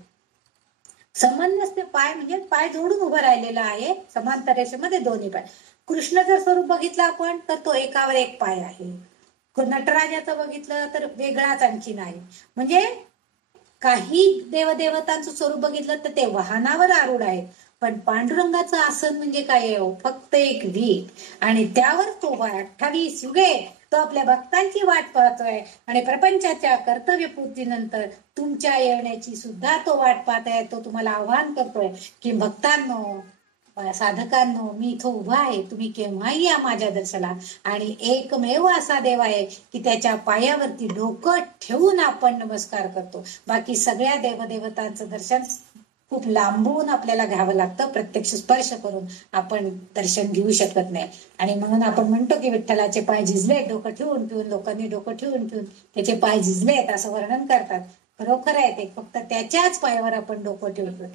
समन्वस्त पाय म्हणजे पाय जोडून उभं राहिलेला आहे समांतर रेषेमध्ये दोन्ही पाय. कृष्ण जर स्वरूप बघितलं आपण तर तो एकावर एक पाय आहे. नटराजाचं बघितलं तर वेगळाच आणखीन आहे. म्हणजे काही देवदेवतांचं स्वरूप बघितलं तर ते वाहनावर आरूढ आहे, पण पांडुरंगाचं आसन म्हणजे काय आहे, फक्त एक वीट आणि त्यावर तो 28 युगे तो आपल्या भक्तांची वाट पाहतोय. आणि प्रपंचाच्या कर्तव्यपूर्तीनंतर तुमच्या येण्याची सुद्धा तो वाट पाहत आहे. तो तुम्हाला आवाहन करतोय की भक्तांनो, साधकांनो, मी इथं उभा आहे, तुम्ही केव्हाही या माझ्या दर्शनाला. आणि एकमेव असा देव आहे की त्याच्या पायावरती डोकं ठेवून आपण नमस्कार करतो. बाकी सगळ्या देवदेवतांचं दर्शन खूप लांबून आपल्याला घ्यावं लागतं, प्रत्यक्ष स्पर्श करून आपण दर्शन घेऊ शकत नाही. आणि म्हणून आपण म्हणतो की विठ्ठलाचे पाय झिजले, डोकं ठेवून ठेवून, लोकांनी डोकं ठेवून ठेवून त्याचे पाय झिजलेत असं वर्णन करतात. खरोखर आहे ते, फक्त त्याच्याच पायावर आपण डोकं ठेवतो.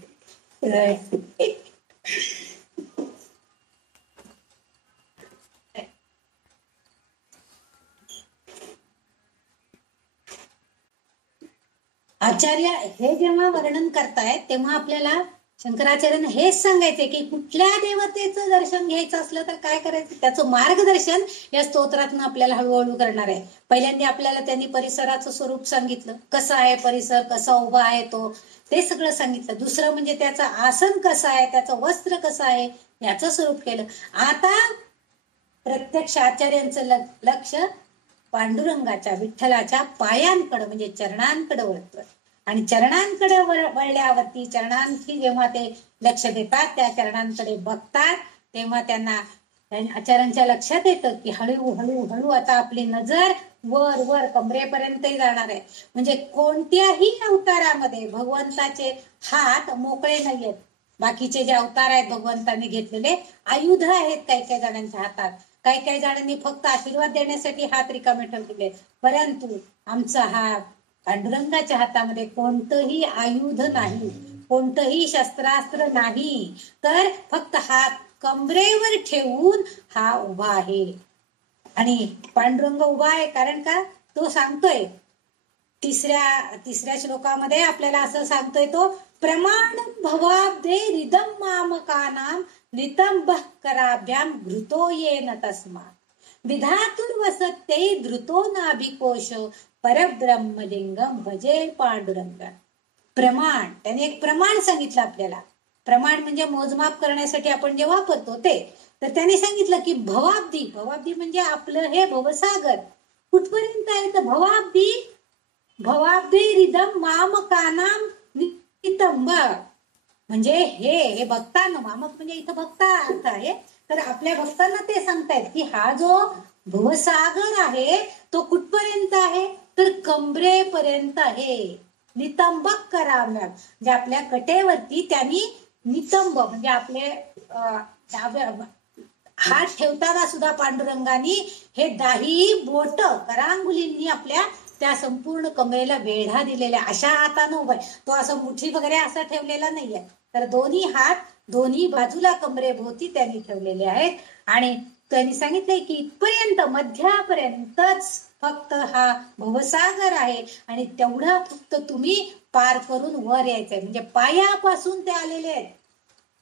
आचार्य हे जेव्हा वर्णन करतायत तेव्हा आपल्याला शंकराचार्याने हेच सांगायचे की कुठल्या देवतेचं दर्शन घ्यायचं असलं तर काय करायचं, त्याचं मार्गदर्शन या स्तोत्रातून आपल्याला हळूहळू करणार आहे. पहिल्यांदा आपल्याला त्यांनी परिसराचं स्वरूप सांगितलं, कसं आहे परिसर, कसा उभा आहे तो, ते सगळं सांगितलं. दुसरं म्हणजे त्याचं आसन कसं आहे, त्याचं वस्त्र कसं आहे याचं स्वरूप केलं. आता प्रत्यक्ष आचार्यांचं लक्ष पांडुरंगाच्या, विठ्ठलाच्या पायांकडे म्हणजे चरणांकडे वळतं. आणि चरणांकडे वळल्यावरती चरणांची जेव्हा ते लक्ष देतात, त्या चरणांकडे बघतात, तेव्हा त्यांना आचार्यांच्या लक्षात येतं की हळू हळू हळू आता आपली नजर वर वर कमरेपर्यंतही जाणार आहे. म्हणजे कोणत्याही अवतारामध्ये भगवंताचे हात मोकळे नाहीयेत. बाकीचे जे अवतार आहेत भगवंतांनी घेतलेले आयुध आहेत काही काही जणांच्या हातात, काही काही जणांनी फक्त आशीर्वाद देण्यासाठी हात रिकामे ठेवलेले, परंतु आमचा हात पांडुरंगाच्या हातामध्ये कोणतंही आयुध नाही, कोणतंही शस्त्रास्त्र नाही, तर फक्त हात कमरेवर ठेवून हा उभा आहे. आणि पांडुरंग उभा आहे कारण का, तो सांगतोय तिसऱ्या श्लोकामध्ये आपल्याला असं सांगतोय तो, प्रमाण भवाब्दे रिदम मामकानाम नितंबः कराभ्याम घृतो येन तस्मात् विधातुर्वसत्ते धृतो नाभिकोश परब्रह्मलिंगम भजे पांडुरंग. प्रमाण, त्याने एक प्रमाण सांगितलं आपल्याला. प्रमाण म्हणजे मोजमाप करण्यासाठी आपण जे वापरतो ते. तर त्याने सांगितलं की भवाब्दी, भवाब्दी म्हणजे आपलं हे भवसागर कुठपर्यंत आहे, तर भवाब्दी भवाब्दी रिदम मामकानाम नितंब म्हणजे हे भक्तांना, मामक म्हणजे इथं भक्ता अर्थ आहे. तर आपल्या भक्तांना ते सांगतायत की हा जो भवसागर आहे तो कुठपर्यंत आहे, तर कमरेपर्यंत आहे. नितंबक कराव्या म्हणजे आपल्या कटेवरती त्यांनी नितंब म्हणजे आपले हात ठेवताना सुद्धा पांडुरंगानी हे दाही बोट करांगुलींनी आपल्या त्या संपूर्ण कमरेला वेढा दिलेल्या अशा हातानं उभा आहे. तो असं मुठी वगैरे असा ठेवलेला नाहीये, तर दोन्ही हात दोन्ही बाजूला कमरेभोवती त्यांनी ठेवलेले आहेत. आणि त्यांनी सांगितलंय की इथपर्यंत मध्यापर्यंतच फक्त हा भवसागर आहे आणि तेवढं फक्त तुम्ही पार करून वर यायचंय. म्हणजे पायापासून ते आलेले आहेत,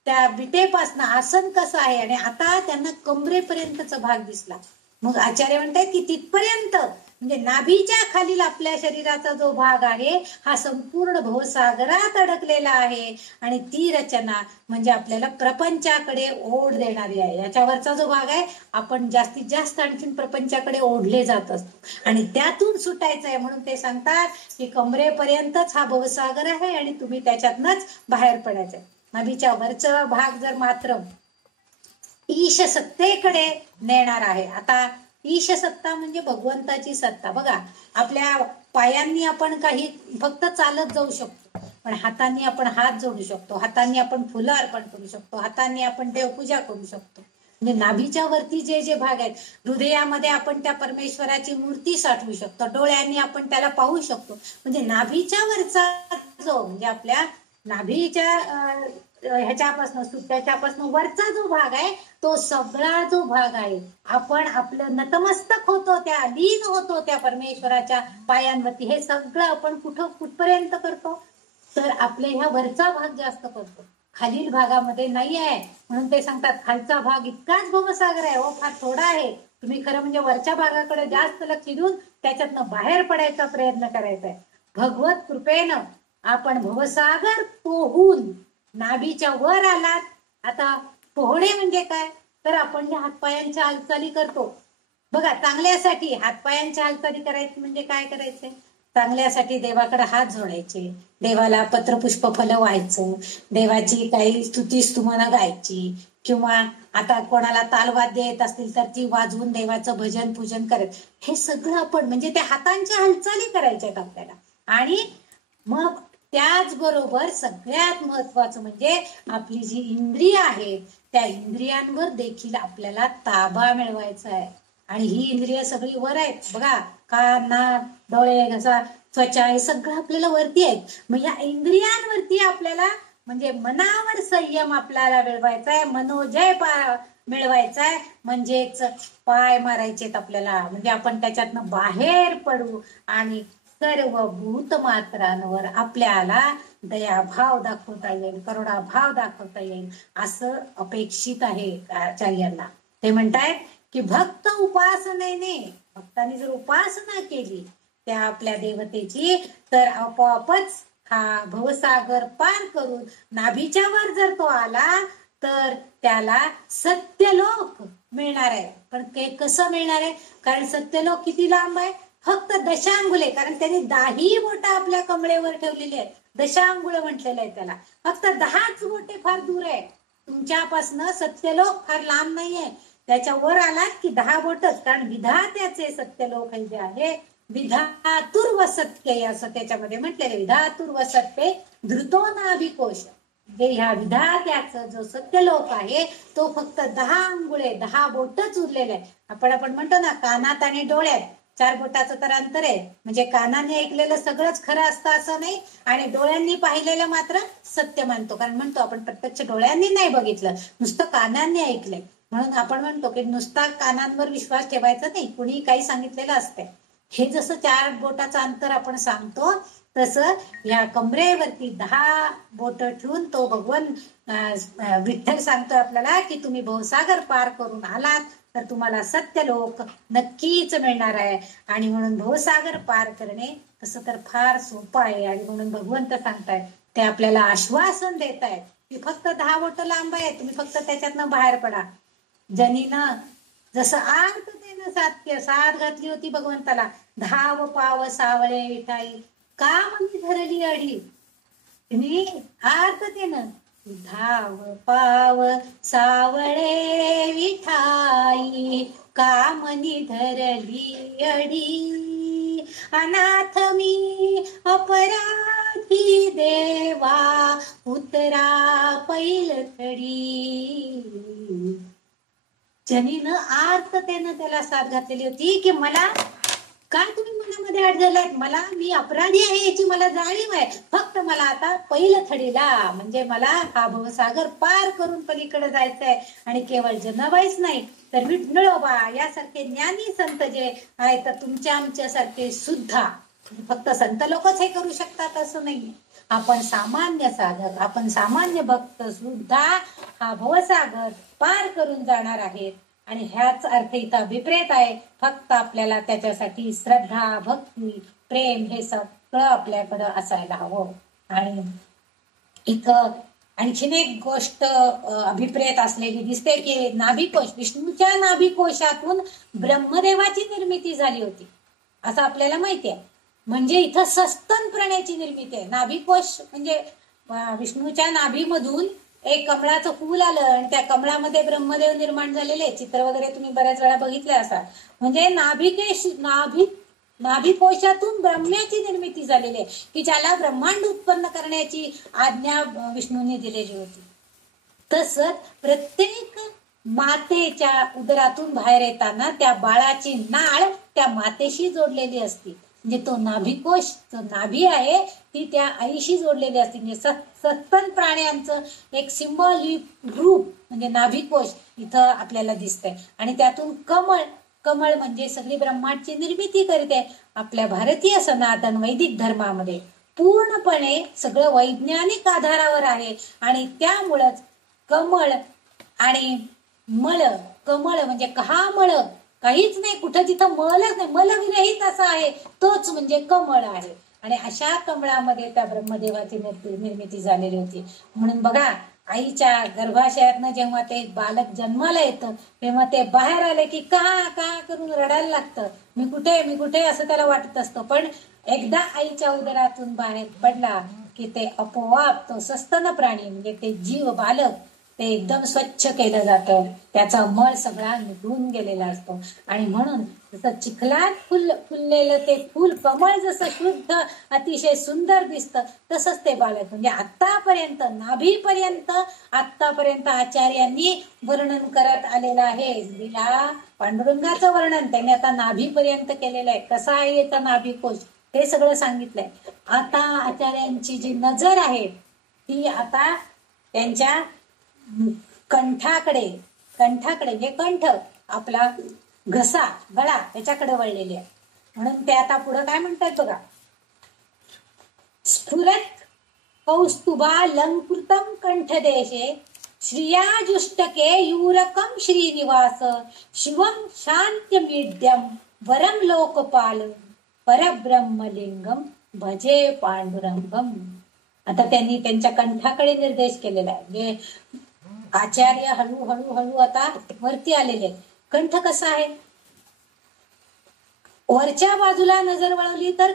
त्या बिटेपासून आसन कसं आहे, आणि आता त्यांना कमरेपर्यंतचा भाग दिसला. मग आचार्य म्हणतात की तिथपर्यंत म्हणजे नाभीच्या खालील आपल्या शरीराचा जो भाग आहे हा संपूर्ण भवसागरात अडकलेला आहे. आणि ती रचना म्हणजे आपल्याला प्रपंचाकडे ओढ देणारी आहे. याच्यावरचा जो भाग आहे आपण जास्तीत जास्त आणखीन प्रपंचाकडे ओढले जात असतो आणि त्यातून सुटायचं आहे. म्हणून ते सांगतात की कमरेपर्यंतच हा भवसागर आहे आणि तुम्ही त्याच्यातनच बाहेर पडायचंय. नाभीच्या वरचा भाग जर मात्र ईश सत्तेकडे नेणार आहे. आता ईश सत्ता म्हणजे भगवंताची सत्ता. बघा, आपल्या पायांनी आपण काही फक्त चालत जाऊ शकतो, पण हातांनी आपण हात जोडू शकतो, हातांनी आपण फुलं अर्पण करू शकतो, हातांनी आपण देवपूजा करू शकतो. म्हणजे नाभीच्या वरती जे जे भाग आहेत, हृदयामध्ये आपण त्या परमेश्वराची मूर्ती साठवू शकतो, डोळ्यांनी आपण त्याला पाहू शकतो. म्हणजे नाभीच्या वरचा जो म्हणजे आपल्या नाभीच्या ह्याच्यापासून त्याच्यापासून वरचा जो भाग आहे तो सगळा जो भाग आहे आपण आपलं नतमस्तक होतो, त्या लीन होतो त्या परमेश्वराच्या पायांवरती. हे सगळं आपण कुठपर्यंत करतो, तर आपल्या ह्या वरचा भाग जास्त करतो, खालील भागामध्ये नाही आहे. म्हणून ते सांगतात खालचा भाग इतकाच भवसागर आहे हो, फार थोडा आहे. तुम्ही खरं म्हणजे वरच्या भागाकडे जास्त लक्ष देऊन त्याच्यातनं बाहेर पडायचा प्रयत्न करायचा आहे. भगवत कृपेनं आपण भवसागर पोहून नाभीच्या वर आलात. आता पोहणे म्हणजे काय, तर आपण ज्या हातपायांच्या हालचाली करतो बघा, चांगल्यासाठी हातपायांच्या हालचाली करायची म्हणजे काय करायचे, चांगल्यासाठी देवाकडे हात जोडायचे, देवाला पत्रपुष्प फलं व्हायचं, देवाची काही स्तुती स्तुमनं गायची, किंवा आता कोणाला तालवाद्य येत असतील तर ती वाजवून देवाचं भजन पूजन करायचं. हे सगळं आपण म्हणजे त्या हातांच्या हालचाली करायच्या आपल्याला. आणि मग त्याचबरोबर सगळ्यात महत्वाचं म्हणजे आपली जी इंद्रिय आहे त्या इंद्रियांवर देखील आपल्याला ताबा मिळवायचा आहे. आणि ही इंद्रिय सगळी वर आहेत बघा, कान, नाक, डोळे, घसा, त्वचा हे सगळं आपल्याला वरती आहेत. मग या इंद्रियांवरती आपल्याला म्हणजे मनावर संयम आपल्याला मिळवायचा आहे, मनोजय मिळवायचा आहे. म्हणजेच पाय मारायचेत आपल्याला, म्हणजे आपण त्याच्यातनं बाहेर पडू आणि सर्व भूतमात्रांवर आपल्याला दयाभाव दाखवता येईल, करुणा भाव दाखवता येईल असं अपेक्षित आहे आचार्यांना. ते म्हणतायत की भक्त उपासनेने, भक्तांनी जर उपासना केली त्या आपल्या देवतेची, तर आपोआपच हा भवसागर पार करून नाभीच्या वर जर तो आला तर त्याला सत्यलोक मिळणार आहे. पण कसं मिळणार आहे? कारण सत्यलोक किती लांब आहे? फक्त दशांगुले, कारण त्यांनी 10 बोटं आपल्या कमळेवर ठेवलेली आहेत. दशांगुळ म्हटलेलं आहे त्याला. फक्त 10च बोटे फार दूर आहे तुमच्यापासनं. सत्यलोक फार लांब नाहीये. त्याच्यावर आलात की 10 बोटच, कारण विधात्याचे सत्यलोक जे आहे विधातुर वसत्य असं त्याच्यामध्ये म्हटलेलं. विधातुर वसत्य धृतो नाभिकोश. ह्या विधात्याचा जो सत्यलोक आहे तो फक्त 10 अंगुळे 10 बोटच उरलेले आहे. आपण म्हणतो ना कानात आणि डोळ्यात 4 बोटाचं तर अंतर आहे. म्हणजे कानाने ऐकलेलं सगळंच खरं असतं असं नाही, आणि डोळ्यांनी पाहिलेलं मात्र सत्य मानतो. कारण म्हणतो आपण प्रत्यक्ष डोळ्यांनी नाही बघितलं, नुसतं कानांनी ऐकलंय. म्हणून आपण म्हणतो की नुसता कानांवर विश्वास ठेवायचा नाही, कुणी काही सांगितलेलं असते. हे जसं 4 बोटाचं अंतर आपण सांगतो तसं या कमरेवरती 10 बोट ठेवून तो भगवान विठ्ठल सांगतोय आपल्याला की तुम्ही भवसागर पार करून आलात तर तुम्हाला सत्यलोक नक्कीच मिळणार आहे. आणि म्हणून भवसागर पार करणे तसं तर फार सोपं आहे. आणि म्हणून भगवंत सांगतायत, ते आपल्याला आश्वासन देत आहेत की फक्त 10 बोट लांब आहे, तुम्ही फक्त त्याच्यातनं बाहेर पडा. जनीनं जसं आर्ततेनं साथ घातली होती भगवंताला, धाव पाव सावळे विठाई का मनी धरली अडी. तुम्ही आर्ततेनं धाव पाव सावळे विठाई का मनी धरली अडी. अनाथ मी अपराधी देवा उतरा पैलथडी. जनीनं आर्ततेनं त्याला साथ घातलेली होती की मला काय तुम्ही मनामध्ये अड झालात, मला मी अपराधी आहे याची मला जाणीव आहे, फक्त मला आता पैलथडीला म्हणजे मला हा भवसागर पार करून पलीकडे जायचंय. आणि केवळ जनाबाईच नाही तर विठ्ठलोबा यासारखे ज्ञानी संत जे आहेत तर तुमच्या आमच्यासारखे सुद्धा, फक्त संत लोकच हे करू शकतात असं नाही. आपण सामान्य साधक, आपण सामान्य भक्त सुद्धा हा भवसागर पार करून जाणार आहेत. आणि ह्याच अर्थ इथं अभिप्रेत आहे. फक्त आपल्याला त्याच्यासाठी श्रद्धा, भक्ती, प्रेम हे सगळं आपल्याकडं असायला हवं. आणि इथं आणखीन एक गोष्ट अभिप्रेत असलेली दिसते की नाभिकोश, विष्णूच्या नाभिकोशातून ब्रह्मदेवाची निर्मिती झाली होती असं आपल्याला माहिती आहे. म्हणजे इथं सस्तन प्राण्याची निर्मिती आहे. नाभिकोश म्हणजे विष्णूच्या नाभीमधून एक कमळाचं फूल आलं आणि त्या कमळामध्ये ब्रह्मदेव निर्माण झालेले चित्र वगैरे तुम्ही बऱ्याच वेळा बघितले असाल. म्हणजे नाभिकोशातून ब्रह्म्याची निर्मिती झालेली आहे की ज्याला ब्रह्मांड उत्पन्न करण्याची आज्ञा विष्णूने दिलेली होती. तसंच प्रत्येक मातेच्या उदरातून बाहेर येताना त्या बाळाची नाळ त्या मातेशी जोडलेली असते. म्हणजे तो नाभिकोश, जो नाभी आहे ती त्या आईशी जोडलेली असते. म्हणजे सस्तन प्राण्यांचं एक सिंबॉलिक रूप म्हणजे नाभिकोश इथं आपल्याला दिसतंय. आणि त्यातून कमळ म्हणजे सगळी ब्रह्मांडची निर्मिती करते. आपल्या भारतीय सनातन वैदिक धर्मामध्ये पूर्णपणे सगळं वैज्ञानिक आधारावर आहे. आणि त्यामुळंच कमळ आणि मळ, कमळ म्हणजे कहामळ, काहीच नाही, कुठं तिथं मळच नाही, मलविरहित असा आहे तोच म्हणजे कमळ आहे. आणि अशा कमळामध्ये त्या ब्रह्मदेवाची निर्मिती झालेली होती. म्हणून बघा, आईच्या गर्भाशयातनं जेव्हा ते बालक जन्माला येतं तेव्हा ते बाहेर आले की का करून रडायला लागतं, मी कुठे असं त्याला वाटत असतं. पण एकदा आईच्या उदरातून बाहेर पडला की ते आपोआप तो सस्तन प्राणी म्हणजे ते जीव बालक ते एकदम स्वच्छ केलं जातं, त्याचा मळ सगळा निघून गेलेला असतो. आणि म्हणून जसं चिखलात फुललेलं ते फुल कमळ जसं शुद्ध अतिशय सुंदर दिसतं तसंच ते बालक म्हणजे आतापर्यंत नाभीपर्यंत आतापर्यंत आचार्यांनी वर्णन करत आलेलं आहे. लीला पांडुरंगाचं वर्णन त्यांनी आता नाभीपर्यंत केलेलं आहे. कसा आहे याचा नाभिकोश ते सगळं सांगितलंय. आता आचार्यांची जी नजर आहे ती आता त्यांच्या कंठाकडे जे कंठ आपला घसा गळा त्याच्याकडे वळलेले आहे. म्हणून ते आता पुढे काय म्हणतात बघा, स्फुरत् कौस्तुभालंकृतं कंठदेशे श्रियाजुष्टके यूरकं श्रीनिवास शिवं शांत्यमीड्यं वरं लोकपाल परब्रह्मलिंगम भजे पांडुरंगम. आता त्यांनी त्यांच्या कंठाकडे निर्देश केलेला आहे. म्हणजे आचार्य हळू आता वरती आलेले. कंठ कसा आहे? वरच्या बाजूला नजर वळवली तर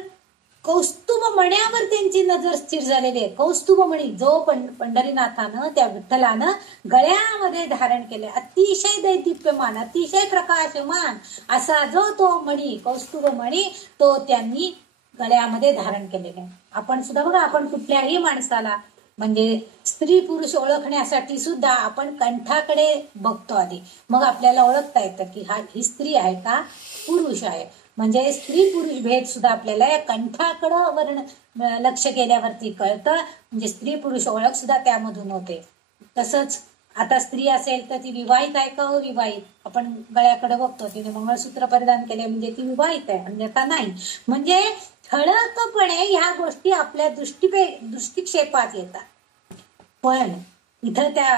कौस्तुभ मण्यावर त्यांची नजर स्थिर झालेली आहे. कौस्तुभ मणी जो पंढरीनाथानं त्या विठ्ठलानं गळ्यामध्ये धारण केले, अतिशय दैदिप्यमान, अतिशय प्रकाशमान असा जो तो मणी, कौस्तुभ मणी, तो त्यांनी गळ्यामध्ये धारण केलेला आहे. आपण सुद्धा बघा, आपण कुठल्याही माणसाला म्हणजे स्त्री पुरुष ओळखण्यासाठी सुद्धा आपण कंठाकडे बघतो आधी, मग आपल्याला ओळखता येतं की ही स्त्री आहे का पुरुष आहे. म्हणजे स्त्री पुरुष भेद सुद्धा आपल्याला या कंठाकडं वर्ण लक्ष केल्यावरती कळतं. म्हणजे स्त्री पुरुष ओळख सुद्धा त्यामधून होते. तसंच आता स्त्री असेल तर ती विवाहित आहे का अविवाहित, आपण गळ्याकडे बघतो, तिने मंगळसूत्र परिधान केले म्हणजे ती विवाहित आहे, अन्यथा नाही. म्हणजे ठळकपणे ह्या गोष्टी आपल्या दृष्टिक्षेपात येतात. पण इथं त्या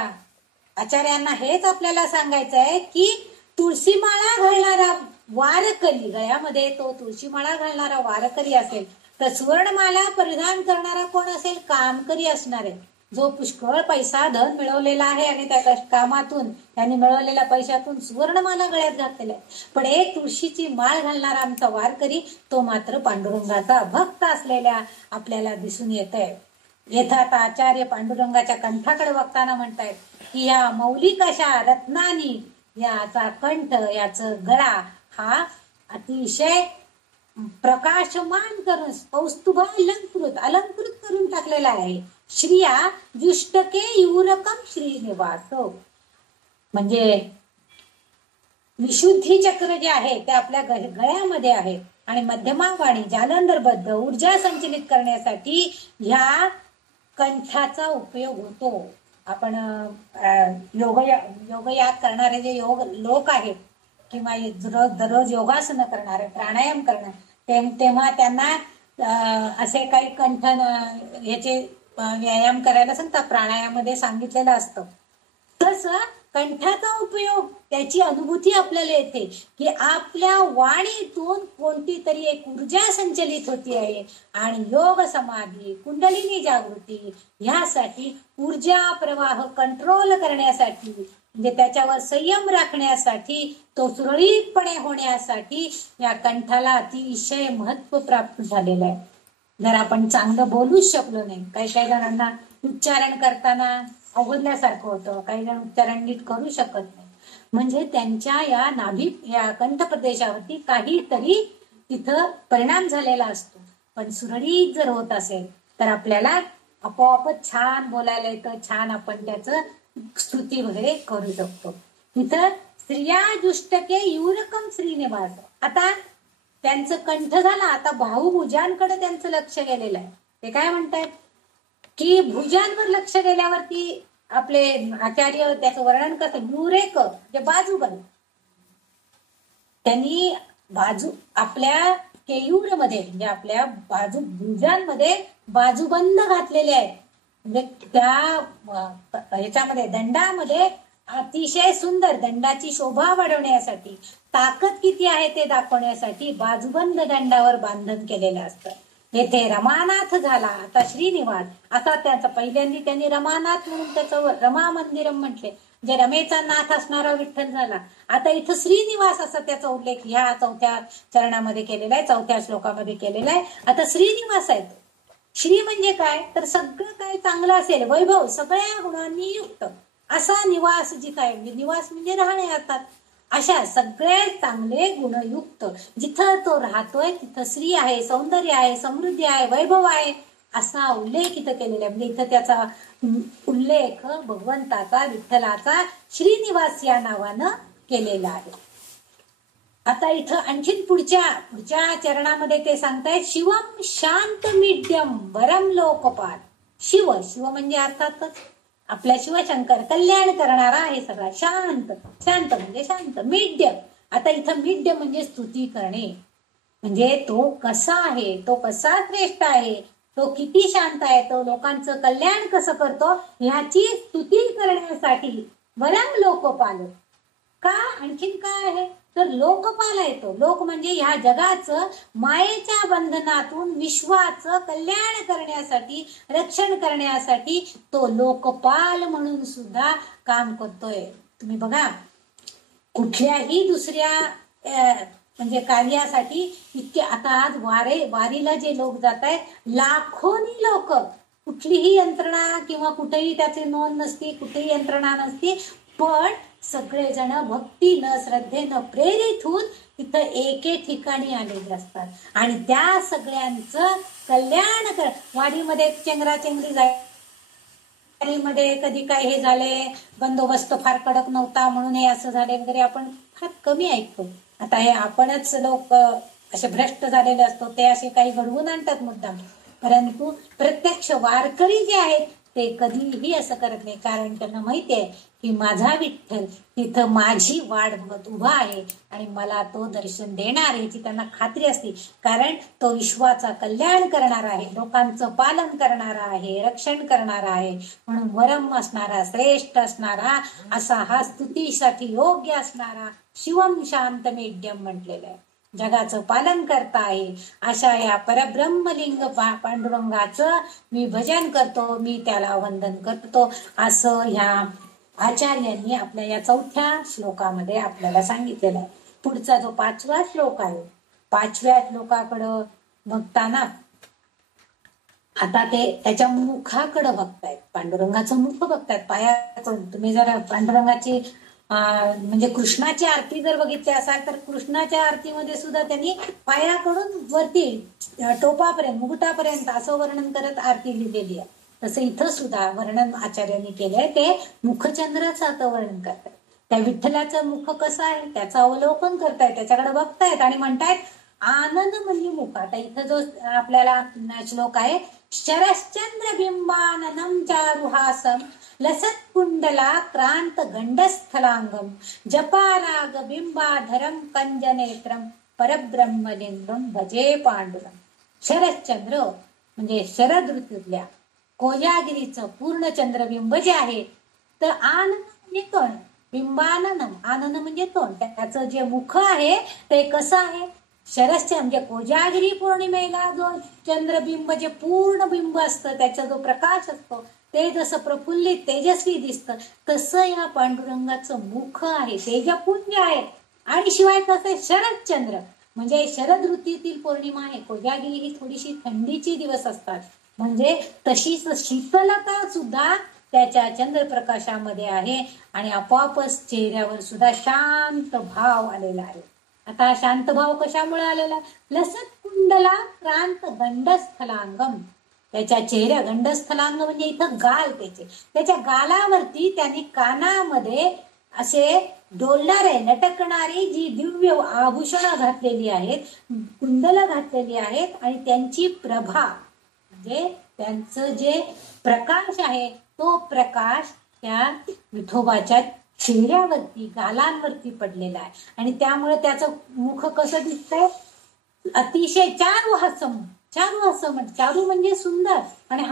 आचार्यांना हेच आपल्याला सांगायचं आहे की तुळशीमाळा घालणारा वारकरी, गळ्यामध्ये तो तुळशीमाळा घालणारा वारकरी असेल तर सुवर्णमाला परिधान करणारा कोण असेल? कामकरी असणार आहे, जो पुष्कळ पैसा धन मिळवलेला आहे आणि त्या कामातून त्यांनी मिळवलेल्या पैशातून सुवर्णमाला गळ्यात घातलेला आहे. पण एक तुळशीची माळ घालणारा आमचा वारकरी तो मात्र पांडुरंगाचा भक्त असलेल्या आपल्याला दिसून येत आहे. येथे आता आचार्य पांडुरंगाच्या कंठाकडे बघताना म्हणतायत की या मौलिक अशा रत्नानी याचा कंठ, याचा गळा हा अतिशय प्रकाशमान करून कौस्तुभ अलंकृत करून टाकलेला आहे. श्रिया जुष्टके यूरकम श्रीनिवास. म्हणजे विशुद्धी चक्र जे आहे ते आपल्या गळ्यामध्ये आहे आणि मध्यमावाणी जालंधरबद्ध ऊर्जा संचलित करण्यासाठी ह्या कंठाचा उपयोग होतो. आपण योगयाग करणारे जे लोक आहेत किंवा दररोज योगासनं करणारे, प्राणायाम करणारे, तेव्हा त्यांना असे काही कंठ ह्याचे व्यायाम करायला सांगतात, प्राणायामामध्ये सांगितलेलं असतं. तसं कंठाचा उपयोग, त्याची अनुभूती आपल्याला येते की आपल्या वाणीतून कोणती तरी एक ऊर्जा संचलित होती आहे आणि योग समाधी, कुंडलिनी जागृती ह्यासाठी ऊर्जा प्रवाह कंट्रोल करण्यासाठी, म्हणजे त्याच्यावर संयम राखण्यासाठी, तो सुरळीतपणे होण्यासाठी या कंठाला अतिशय महत्व प्राप्त झालेलं आहे. जर आपण चांगलं बोलूच शकलो नाही, काही जणांना उच्चारण करताना अवघडल्यासारखं होतं, काही जण उच्चारण नीट करू शकत नाही, म्हणजे त्यांच्या या नाभी या कंठ प्रदेशावरती काहीतरी तिथं परिणाम झालेला असतो. पण सुरळीत जर होत असेल तर आपल्याला आपोआपच छान बोलायला येतं, छान आपण त्याचं स्तुती वगैरे करू शकतो. इथं स्त्रिया जुष्टके यूरकम श्रीनिवास. आता त्यांचं कंठ झाला, आता भाऊभुजांकडे त्यांचं लक्ष गेलेलं आहे. ते काय म्हणतात की भुजांवर लक्ष गेल्यावरती आपले आचार्य त्याचं वर्णन करतात. युरेक म्हणजे बाजूबंद, त्यांनी बाजू आपल्या केयूरमध्ये म्हणजे आपल्या भुजांमध्ये बाजूबंद घातलेले आहेत. म्हणजे त्या ह्याच्यामध्ये दंडामध्ये अतिशय सुंदर दंडाची शोभा वाढवण्यासाठी, ताकद किती आहे ते दाखवण्यासाठी बाजूबंद दंडावर बांधन केलेलं असतं. येथे रमानाथ झाला, आता श्रीनिवास असा त्याचा पहिल्यांदा त्यांनी रमानाथ म्हणून त्याचं रमा मंदिरम म्हटले, जे रमेचा नाथ असणारा विठ्ठल झाला. आता इथं श्रीनिवास असा त्याचा उल्लेख ह्या 4थ्या चरणामध्ये केलेला आहे, 4थ्या श्लोकामध्ये केलेला आहे. आता श्रीनिवास आहे. श्री म्हणजे काय तर सगळं काय चांगलं असेल, वैभव सगळ्या गुणांनी युक्त असा निवास जिथं आहे, म्हणजे निवास म्हणजे राहणे अर्थात. अशा सगळे चांगले गुणयुक्त जिथं तो राहतोय तिथं श्री आहे, सौंदर्य आहे, समृद्धी आहे, वैभव आहे असा उल्लेख इथं केलेला आहे. म्हणजे इथं त्याचा उल्लेख भगवंताचा, विठ्ठलाचा श्रीनिवास या नावानं केलेला आहे. आता इथं आणखीन पुढच्या चरणामध्ये ते सांगतायत शिवम शांत मीड्यम वरम लोकपाल. शिव म्हणजे अर्थातच आपल्या शिवशंकर, कल्याण करणारा आहे सगळा. शांत म्हणजे शांत. मीड्य, आता इथं मीड्य म्हणजे स्तुती करणे, म्हणजे तो कसा आहे, तो कसा श्रेष्ठ आहे तो किती शांत आहे, तो लोकांचं कल्याण कसं करतो ह्याची स्तुती करण्यासाठी वरम लोकपाल. का आणखीन काय आहे तर लोकपाल आहे तो. लोक म्हणजे ह्या जगाचं मायेच्या बंधनातून विश्वाचं कल्याण करण्यासाठी, रक्षण करण्यासाठी तो लोकपाल म्हणून सुद्धा काम करतोय. तुम्ही बघा कुठल्याही दुसऱ्या म्हणजे कार्यासाठी इतके आता आज वारीला जे लोक जात आहेत, लाखोनी लोक, कुठलीही यंत्रणा किंवा कुठेही त्याची नोंद नसती, कुठेही यंत्रणा नसती, पण सगळेजण भक्तीनं श्रद्धेनं प्रेरित होऊन तिथं एके ठिकाणी आलेले असतात आणि त्या सगळ्यांचं कल्याण कर. वाडीमध्ये चेंगराचेंगरी मध्ये कधी काय हे झाले, बंदोबस्त फार कडक नव्हता म्हणून हे असं झाले वगैरे आपण फार कमी ऐकतो. आता हे आपणच लोक असे भ्रष्ट झालेले असतो, ते असे काही घडवून आणतात मुद्दाम, परंतु प्रत्यक्ष वारकरी जे आहेत ते कधीही असं करत नाही, कारण त्यांना माहिती आहे की माझा विठ्ठल तिथं माझी वाट बघत उभा आहे आणि मला तो दर्शन देणार याची त्यांना खात्री असते. कारण तो विश्वाचा कल्याण करणारा आहे, लोकांचं पालन करणारा आहे, रक्षण करणारा आहे, म्हणून वरम असणारा, श्रेष्ठ असणारा, असा हा स्तुतीसाठी योग्य असणारा शिवम शांत मेड्यम म्हटलेलं आहे. जगाचं पालन करता आहे अशा या परब्रह्मलिंग पांडुरंगाचं मी भजन करतो, मी त्याला वंदन करतो, असं ह्या आचार्यांनी आपल्या या 4थ्या श्लोकामध्ये आपल्याला सांगितलेलं आहे. पुढचा जो 5वा श्लोक आहे, 5व्या श्लोकाकडं बघताना आता ते त्याच्या मुखाकडं बघतायत, पांडुरंगाचं मुख बघतायत पायाकडून. तुम्ही जर पांडुरंगाची म्हणजे कृष्णाची आरती जर बघितली असाल तर कृष्णाच्या आरतीमध्ये सुद्धा त्यांनी पायाकडून वरती टोपापर्यंत, मुकुटापर्यंत असं वर्णन करत आरती लिहिलेली आहे. तसं इथं सुद्धा वर्णन आचार्यांनी केलंय, ते मुखचंद्राचं आता वर्णन करतात. त्या विठ्ठलाचं मुख कसं आहे त्याचं अवलोकन करतायत, त्याच्याकडे बघतायत आणि म्हणतायत आनंद म्हणजे मुख. आता इथं जो आपल्याला श्लोक आहे, शरश्चंद्र बिंबाननम चारुहासम लसत कुंडला क्रांत गंडस्थलांगम जपाराग बिंबाधरम कंजनेत्रम परब्रह्मलिंगम भजे पांडुरंग. शरश्चंद्र म्हणजे शरद ऋतूतल्या कोजागिरीचं पूर्ण चंद्रबिंब जे आहे, तर आनंद म्हणजे तोंड, बिंबाननम आनंद म्हणजे तोंड, त्याचं जे मुख आहे ते कसं आहे, शरश्चंद्र म्हणजे कोजागिरी पौर्णिमेला जो चंद्रबिंब जे पूर्ण बिंब असतं, त्याचा जो प्रकाश असतो ते जसं प्रफुल्लित तेजस्वी दिसतं, तसं या पांडुरंगाचं मुख आहे, तेजपुंज आहे. आणि शिवाय कसं शरदचंद्र म्हणजे शरद ऋतूतील पौर्णिमा आहे. कोजागिरी ही थोडीशी थंडीची दिवस असतात, म्हणजे तशीच शीतलता सुद्धा त्याच्या चंद्रप्रकाशामध्ये आहे आणि आपोआपच चेहऱ्यावर सुद्धा शांत भाव आलेला आहे. आता शांत भाव कशामुळे आलेला, लसत कुंडला क्रांत गंडस्थलांगम, त्याच्या चेहऱ्या गंडस्थलांग म्हणजे इथं गाल, त्याच्या गालावरती त्यांनी कानामध्ये असे डोलणारे लटकणारी जी दिव्य आभूषणं घातलेली आहेत, कुंडलं घातलेली आहेत आणि त्यांची प्रभा म्हणजे त्यांचं जे प्रकाश आहे तो प्रकाश त्या विठोबाच्या चेहऱ्यावरती गालांवरती पडलेला आहे आणि त्यामुळे त्याचं मुख कसं दिसतंय, अतिशय चारू हसम. चारू म्हणजे सुंदर आणि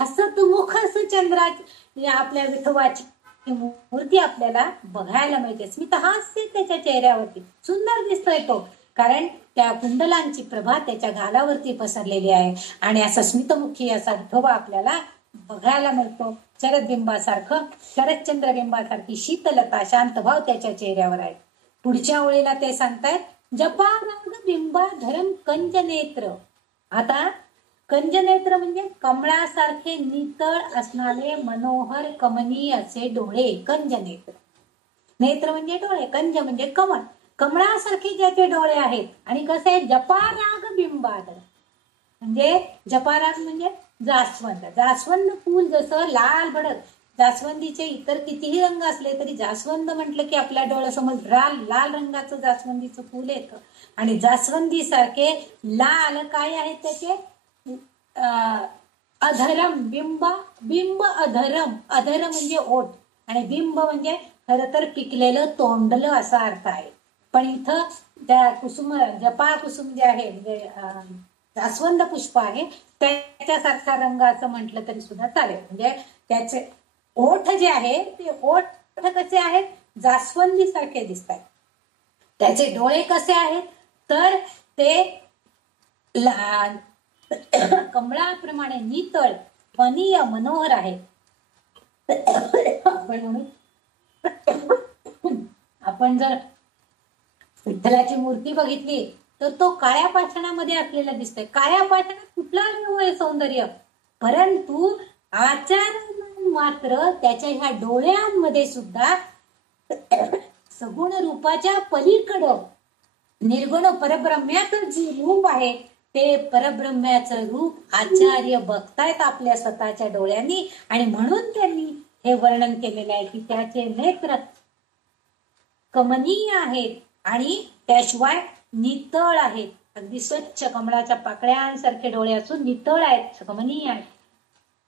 हसत मुख असं चंद्राची आपल्या विठोबाची मूर्ती आपल्याला बघायला मिळते. स्मितहास्य त्याच्या चेहऱ्यावरती सुंदर दिसतोय तो, कारण त्या कुंडलांची प्रभा त्याच्या गालावरती पसरलेली आहे आणि असा स्मितमुखी असा विठोबा आपल्याला बघायला मिळतो. शरदबिंबासारखं, शरदचंद्रबिंबासारखी शीतलता, शांत भाव त्याच्या चेहऱ्यावर आहे. पुढच्या ओळीला ते सांगतायत, जपाराग बिंबाधरम कंजनेत्र. आता कंजनेत्र म्हणजे कमळासारखे नितळ असणारे मनोहर कमनीय असे डोळे, कंजनेत्र. नेत्र म्हणजे डोळे, कंज म्हणजे कमळ, कमळासारखे ज्याचे डोळे आहेत. आणि कसे आहे, जपाराग बिंबाधर म्हणजे जपाराग म्हणजे जास्वंद. जास्वंद फूल जसं लाल भडक, जास्वंदीचे इतर कितीही रंग असले तरी जास्वंद म्हटलं की आपल्या डोळ्यासमोर लाल रंगाचं जास्वंदीचं फूल येतं आणि जास्वंदी सारखे लाल काय आहेत त्याचे अधरम बिंब अधरम, अधर म्हणजे ओठ आणि बिंब म्हणजे खरं तर पिकलेलं तोंडलं असा अर्थ आहे. पण इथं त्या जपा कुसुम जे आहे म्हणजे जास्वंद पुष्प आहे त्याच्यासारखा रंग असं म्हटलं तरी सुद्धा चालेल. म्हणजे त्याचे ओठ जे आहे ते ओठ कसे आहेत, जास्वंदी सारखे दिसतात. त्याचे डोळे कसे आहेत तर ते कमळाप्रमाणे नितळ वनीय मनोहर आहे. आपण जर विठ्ठलाची मूर्ती बघितली तर तो काळ्या पाषाणामध्ये असलेला दिसतोय. काळ्या पाषाणात कुठला सौंदर्य, परंतु आचार्य मात्र त्याच्या ह्या डोळ्यांमध्ये सुद्धा सगुण रूपाच्या पलीकडं निर्गुण परब्रह्म्याचं जे रूप आहे ते परब्रह्म्याचं रूप आचार्य बघतायत आपल्या स्वतःच्या डोळ्यांनी. आणि म्हणून त्यांनी हे वर्णन केलेलं आहे की त्याचे नेत्र कमनीय आहेत आणि त्याशिवाय नितळ आहेत. अगदी स्वच्छ कमळाच्या पाकळ्यांसारखे डोळे असून नितळ आहेत, कमनीय आहेत.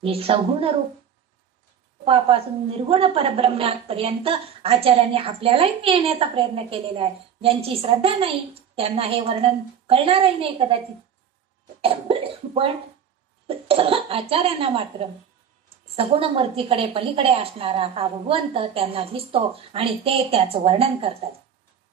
हे सगुण रूपापासून निर्गुण परब्रह्म्यापर्यंत आचार्याने आपल्यालाही नेण्याचा प्रयत्न केलेला आहे. ज्यांची श्रद्धा नाही त्यांना हे वर्णन कळणारही नाही कदाचित, पण आचार्यांना मात्र सगुण मूर्तीकडे पलीकडे असणारा हा भगवंत त्यांना दिसतो आणि ते त्याचं वर्णन करतात.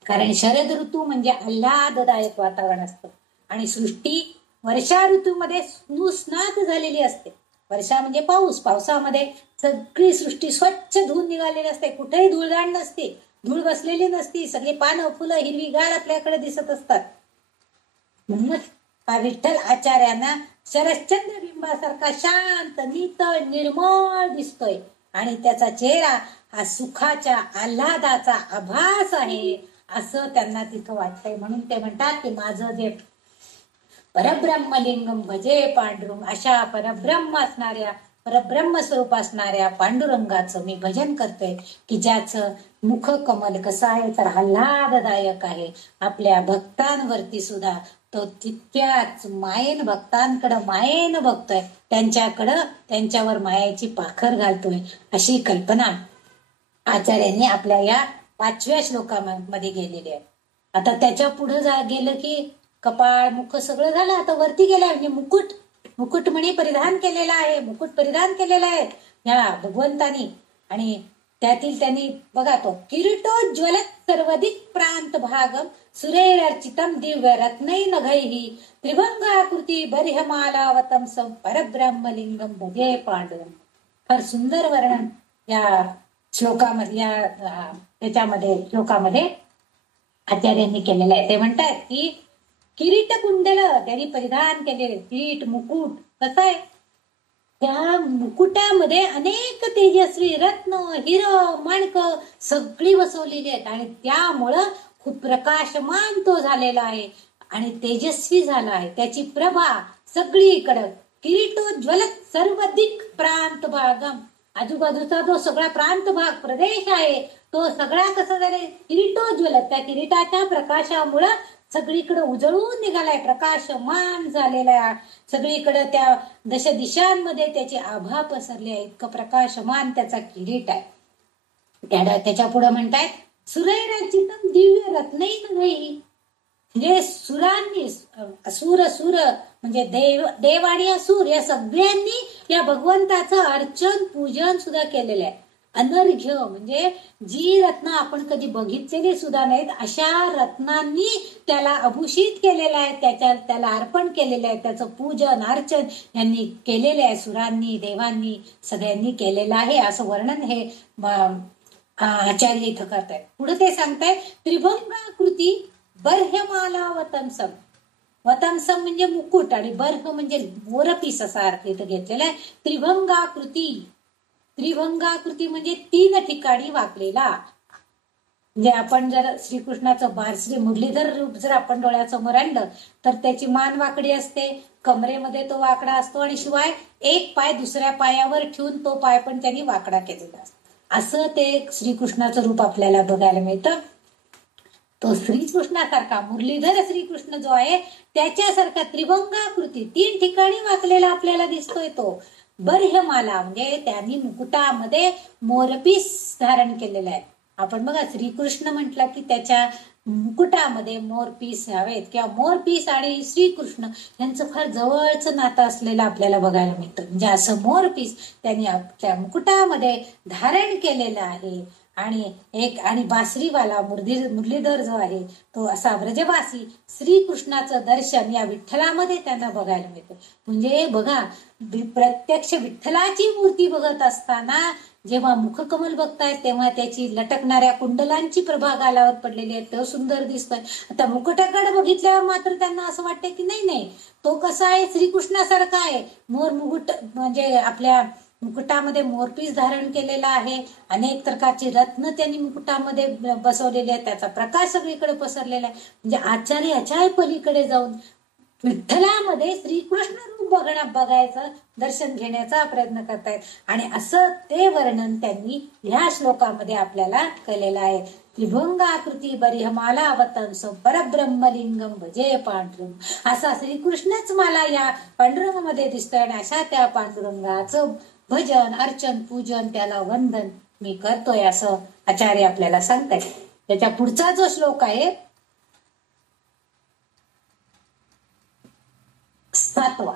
कारण शरद ऋतू म्हणजे आल्हाददायक वातावरण असतं आणि सृष्टी वर्षा ऋतूमध्ये स्नात झालेली असते. वर्षा म्हणजे पाऊस, पावसामध्ये सगळी सृष्टी स्वच्छ धुवून निघालेली असते, कुठेही धूळदाण नसते, धूळ बसलेली नसती, सगळी पानं फुलं हिरवीगार आपल्याकडे दिसत असतात. म्हणूनच हा विठ्ठल आचार्यांना शरश्चंद्र बिंबासारखा शांत नितळ निर्मळ दिसतोय आणि त्याचा चेहरा हा सुखाच्या आल्हादाचा आभास आहे असं त्यांना तिथं वाटतंय. म्हणून ते म्हणतात की माझं जे परब्रह्मलिंगम भजे पांडुरंग, अशा परब्रह्म असणाऱ्या परब्रह्म स्वरूप असणाऱ्या पांडुरंगाचं मी भजन करतोय की ज्याचं मुख कमल कसं आहे तर आल्हाददायक आहे. आपल्या भक्तांवरती सुद्धा तो तितक्याच मायेन भक्तांकडं मायेनं बघतोय, त्यांच्याकडं त्यांच्यावर मायेची पाखर घालतोय, अशी कल्पना आचार्यांनी आपल्या या 5व्या श्लोकामध्ये गेलेली आहे. आता त्याच्या पुढे गेलं की कपाळ मुख सगळं झालं. आता वरती गेला म्हणजे मुकुट म्हणे परिधान केलेला आहे, मुकुट परिधान केलेला आहे ह्या भगवंतानी. आणि त्यातील त्यांनी बघा तो किरीटोज्वलत सर्वाधिक प्रांत भागम सुरेरर्चितम दिव्य रत्नै नघैहि त्रिभंगाकृती बर्ह्यमालावतम सम परब्रह्मलिंगम भजे पांडुरंग. फार सुंदर वर्णन या श्लोकामध्ये त्याच्यामध्ये श्लोकामध्ये आचार्यांनी केलेलं आहे. ते म्हणतात की किरीट कुंडल त्यांनी परिधान केलेले, किरीट मुकुट कसं आहे, त्या मुकुटामध्ये अनेक तेजस्वी रत्न हिरो माणक सगळी बसवलेली आहेत आणि त्यामुळं खूप प्रकाशमान तो झालेला आहे आणि तेजस्वी झाला आहे. त्याची प्रभा सगळीकडं किरीटोज्वलत सर्वाधिक प्रांत भागम, आजूबाजूचा जो सगळा प्रांत भाग प्रदेश आहे तो सगळा कसा झाला किरीटोज्वलत, त्या किरीटाच्या प्रकाशामुळं सगळीकडे उजळून निघालाय, प्रकाशमान झालेला, सगळीकडे त्या दश दिशांमध्ये त्याची आभा पसरली आहे, इतकं प्रकाशमान त्याचा किरीट आहे. त्याच्या पुढे म्हणतायत सुरैरचितम दिव्य रत्नै नघैहि, म्हणजे सुरांनी असुर म्हणजे देव आणि असुर या सगळ्यांनी या भगवंताचं अर्चन पूजन सुद्धा केलेलं आहे. अनर्घ्य म्हणजे जी रत्न आपण कधी बघितलेली सुद्धा नाहीत अशा रत्नांनी त्याला अभूषित केलेलं आहे, त्याला अर्पण केलेलं आहे, त्याचं पूजन अर्चन यांनी केलेलं आहे. सुरांनी देवांनी सगळ्यांनी केलेलं आहे असं वर्णन हे आचार्य इथं करतायत. पुढे ते सांगतायत त्रिभंगाकृती बर्ह्यमाला वतंसम. वतंसम म्हणजे मुकुट आणि बर्ह म्हणजे मोरपीस असा अर्थ इथं घेतलेला आहे. त्रिभंगाकृती, त्रिभंगाकृती म्हणजे 3 ठिकाणी वाकलेला. म्हणजे आपण जर श्रीकृष्णाचं बारश्री मुरलीधर रूप जर आपण डोळ्यासमोर आणलं तर त्याची मान वाकडी असते, कमरेमध्ये तो वाकडा असतो आणि शिवाय एक पाय दुसऱ्या पायावर ठेवून तो पाय पण त्यांनी वाकडा केलेला असतो. असं ते श्रीकृष्णाचं रूप आपल्याला बघायला मिळतं. तो श्रीकृष्णासारखा मुरलीधर श्रीकृष्ण जो आहे त्याच्यासारखा त्रिभंगाकृती 3 ठिकाणी वाकलेला आपल्याला दिसतोय. तो बर्ह्यमाला म्हणजे त्यांनी मुकुटामध्ये मोरपीस धारण केलेला आहे. आपण बघा श्रीकृष्ण म्हटला की त्याच्या मुकुटामध्ये मोरपीस हवेत किंवा मोरपीस आणि श्रीकृष्ण यांचं फार जवळचं नातं असलेलं आपल्याला बघायला मिळतं. म्हणजे असं मोरपीस त्यांनी आपल्या मुकुटामध्ये धारण केलेलं आहे. आणि बासरीवाला मुरलीधर जो आहे तो असा व्रजवासी श्रीकृष्णाचं दर्शन या विठ्ठलामध्ये त्यांना बघायला मिळतं. म्हणजे बघा, प्रत्यक्ष विठ्ठलाची मूर्ती बघत असताना जेव्हा मुखकमल बघतायत तेव्हा त्याची लटकणाऱ्या कुंडलांची प्रभा गालावर पडलेली आहे, तो सुंदर दिसतोय. आता मुकुटाकडे बघितल्यावर मात्र त्यांना असं वाटतं की नाही, तो कसा आहे, श्रीकृष्णासारखा आहे. मुकुट म्हणजे आपल्या मुकुटामध्ये मोरपीस धारण केलेला आहे. अनेक प्रकारची रत्न त्यांनी मुकुटामध्ये बसवलेले आहेत. त्याचा प्रकाश सगळीकडे पसरलेला आहे. म्हणजे आचार्य याच्या पलीकडे जाऊन विठ्ठलामध्ये श्रीकृष्ण रूप बघायचं, दर्शन घेण्याचा प्रयत्न करतायत. आणि असं ते वर्णन त्यांनी ह्या श्लोकामध्ये आपल्याला केलेलं आहे. त्रिभंगाकृती बरिहमाला वतंस परब्रह्मलिंगम भजे पांडुरंग. असा श्रीकृष्णच मला या पांडुरंगामध्ये दिसतोय आणि अशा त्या पांडुरंगाचं भजन, अर्चन, पूजन, त्याला वंदन मी करतोय असं आचार्य आपल्याला सांगताय. त्याच्या पुढचा जो श्लोक आहे 7वा,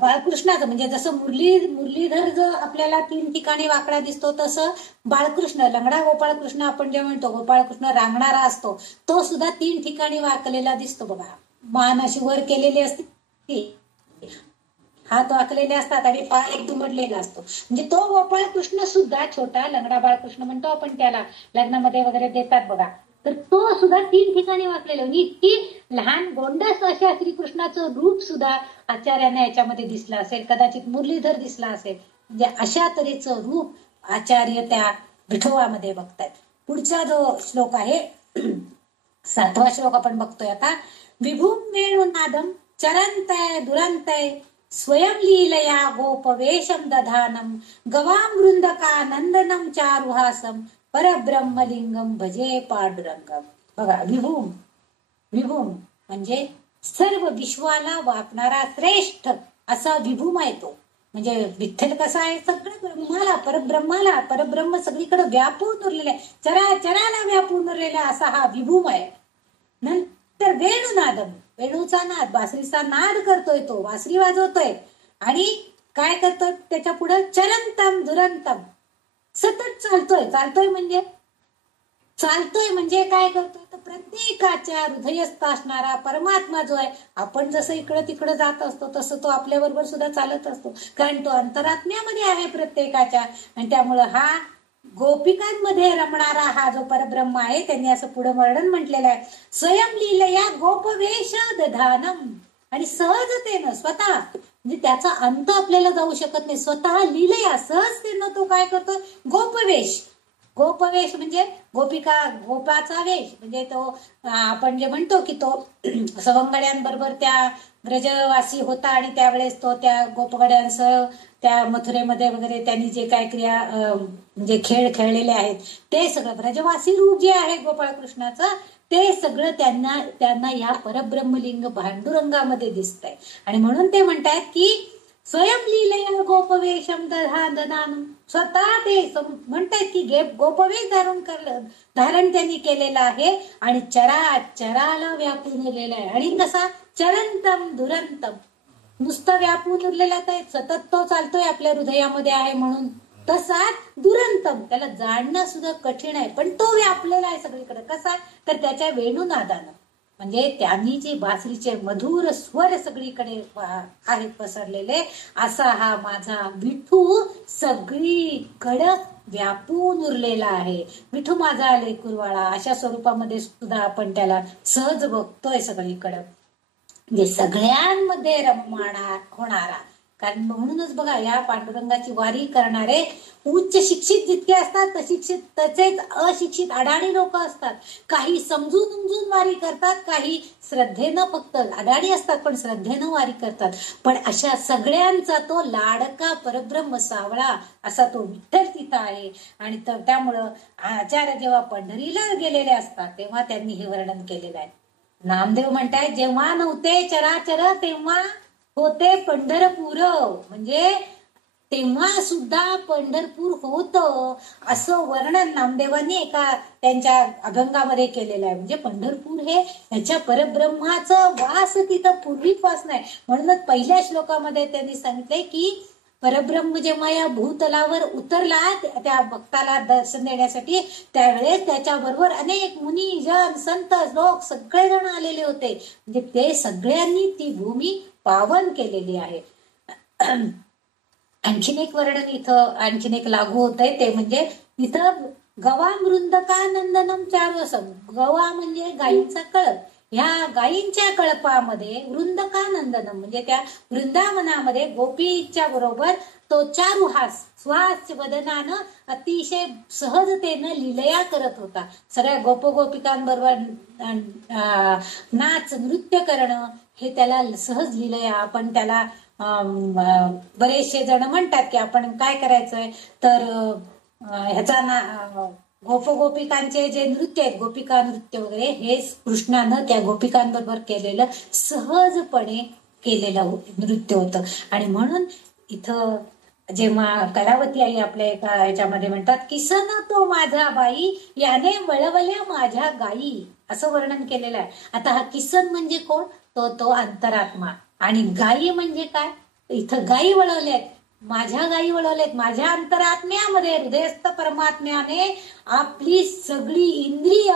बाळकृष्णाचं म्हणजे जसं मुरलीधर जो आपल्याला 3 ठिकाणी वाकडा दिसतो, तसं बाळकृष्ण, लंगडा गोपाळकृष्ण आपण जे म्हणतो, गोपाळकृष्ण रांगणारा असतो, तो सुद्धा 3 ठिकाणी वाकलेला दिसतो. बघा, मान अशी वर केलेली असते, हात वाकलेले असतात आणि पाय एक दुमडलेला असतो. म्हणजे तो गोपाळकृष्ण सुद्धा छोटा लंगडा बाळकृष्ण म्हणतो आपण त्याला, लग्नामध्ये वगैरे देतात बघा, तर तो सुद्धा 3 ठिकाणी वाकलेला. म्हणजे इतकी लहान गोंडस अशा श्रीकृष्णाचं रूप सुद्धा आचार्यांना याच्यामध्ये दिसलं असेल, कदाचित मुरलीधर दिसला असेल. म्हणजे अशा तऱ्हेचं रूप आचार्य त्या विठोबामध्ये बघतायत. पुढचा जो श्लोक आहे 7वा श्लोक आपण बघतोय आता. विभूम वेणुनादम चरंतय दुरंतय स्वयं लीलया गोपवेशम दधानम गवामृंदका नंदनम चारुहासम परब्रह्मलिंगम भजे पांडुरंगम. बघा, विभूम म्हणजे सर्व विश्वाला वापणारा श्रेष्ठ असा विभूम आहे तो. म्हणजे विठ्ठल कसा आहे, सगळं परब्रह्म सगळीकडे व्यापून उरलेला आहे, चराचराला व्यापून उरलेला असा हा विभूम आहे. नंतर वेणुनादम, वेणूचा नाद, बासरीचा नाद करतोय तो, बासरी वाजवतोय. आणि काय करतोय त्याच्या पुढे, चरंतम दुरंतम, सतत चालतोय म्हणजे काय करतोय, तर प्रत्येकाच्या हृदयस्थ असणारा परमात्मा जो आहे, आपण जसं इकडं तिकडं जात असतो तसं तो आपल्या बरोबर सुद्धा चालत असतो, कारण तो अंतरात्म्यामध्ये आहे प्रत्येकाच्या. आणि त्यामुळं हा गोपिकांमध्ये रमणारा हा जो परब्रह्म आहे, त्यांनी असं पुढे वर्णन म्हटलेलं आहे. स्वयं लीलया गोपवेश दधानम, आणि सहजतेनं स्वतः, म्हणजे त्याचा अंत आपल्याला जाऊ शकत नाही, स्वतः लीलया सहजतेनं तो काय करतो, गोपवेश म्हणजे गोपाचा वेश. म्हणजे तो आपण जे म्हणतो की तो सवंगड्यांबरोबर त्या ब्रजवासी होता आणि त्यावेळेस तो त्या गोपगड्यांसह त्या मथुरेमध्ये वगैरे त्यांनी जे काय क्रिया म्हणजे खेळ खेळलेले आहेत, ते सगळं ब्रजवासी रूप जे आहे गोपाळकृष्णाचं, ते सगळं त्यांना या परब्रह्मलिंग पांडुरंगामध्ये दिसतंय. आणि म्हणून ते म्हणतात की स्वयं लीलया गोपवेशम दधानम, स्वतः ते म्हणतात की गोपवेश धारण त्यांनी केलेलं आहे आणि चराला व्यापून उरलेलं आहे. आणि कसा, चरंतम दुरंतम, नुसतं व्यापून उरलेला आहे, सतत तो चालतोय, आपल्या हृदयामध्ये आहे म्हणून. तसा दुरंतम, त्याला जाणणं सुद्धा कठीण आहे, पण तो व्यापलेला आहे सगळीकडे. कसा, तर त्याच्या वेणुनादानं, म्हणजे त्यांनी जे बासरीचे मधुर स्वर सगळीकडे आहेत पसरलेले, असा हा माझा विठू सगळीकडे व्यापून उरलेला आहे. विठू माझा लेकुरवाळा, अशा स्वरूपामध्ये सुद्धा आपण त्याला सहज बघतोय सगळीकडं. म्हणजे सगळ्यांमध्ये रममाणा होणारा. कारण म्हणूनच बघा, या पांडुरंगाची वारी करणारे उच्च शिक्षित जितके असतात तसेच अशिक्षित अडाणी लोक असतात. काही समजून उमजून वारी करतात, काही श्रद्धेनं, फक्त अडाणी असतात पण श्रद्धेनं वारी करतात. पण अशा सगळ्यांचा तो लाडका परब्रह्म सावळा असा तो विठ्ठल तिथं आहे. आणि त्यामुळं आचार्य जेव्हा पंढरीला गेलेले असतात तेव्हा त्यांनी हे वर्णन केलेलं आहे. नामदेव म्हणताय, जेव्हा नव्हते चराचर तेव्हा होते पंढरपूर. म्हणजे तेव्हा सुद्धा पंढरपूर होतं असं वर्णन नामदेवांनी एका त्यांच्या अभंगामध्ये केलेलं आहे. म्हणजे पंढरपूर हे ह्याच्या परब्रह्माचं वास तिथं पूर्वीपासून आहे. म्हणूनच पहिल्या श्लोकामध्ये त्यांनी सांगितलंय की परब्रह्म जेव्हा या भूतलावर उतरला त्या भक्ताला दर्शन देण्यासाठी, त्यावेळेस त्याच्याबरोबर अनेक मुनी जन संत लोक सगळेजण आलेले होते. म्हणजे ते सगळ्यांनी ती भूमी पावन केलेली आहे. आणखीन एक वर्णन इथं आणखीन एक लागू होत आहे, ते म्हणजे इथं गवा मृंदका नंदनम चारुसम. गवा म्हणजे गायींचा कळप. ह्या गायींच्या कळपामध्ये वृंदका नंदनम म्हणजे त्या वृंदावनामध्ये गोपीच्या बरोबर तो चारुहास सुहास्य वदनानं अतिशय सहजतेनं लीलया करत होता. सगळ्या गोपगोपिकांबरोबर नाच नृत्य करणं हे त्याला सहज लीलया. आपण त्याला बरेचसे जण म्हणतात की आपण काय करायचंय तर ह्याचा गोपगोपिकांचे जे नृत्य आहेत, गोपिका नृत्य वगैरे, हे कृष्णानं त्या गोपिकांबरोबर केलेलं सहजपणे केलेलं नृत्य होतं. आणि म्हणून इथं जेव्हा कलावती आई आपल्या एका ह्याच्यामध्ये म्हणतात, किसन तो माझा बाई याने वळवल्या माझ्या गायी, असं वर्णन केलेलं आहे. आता हा किसन म्हणजे कोण, तो अंतरात्मा. आणि गायी म्हणजे काय, इथं गायी वळवल्यात, माझ्या गायी वळवल्यात. माझ्या अंतरात्म्यामध्ये हृदयस्थ परमात्म्याने आपली सगळी इंद्रिय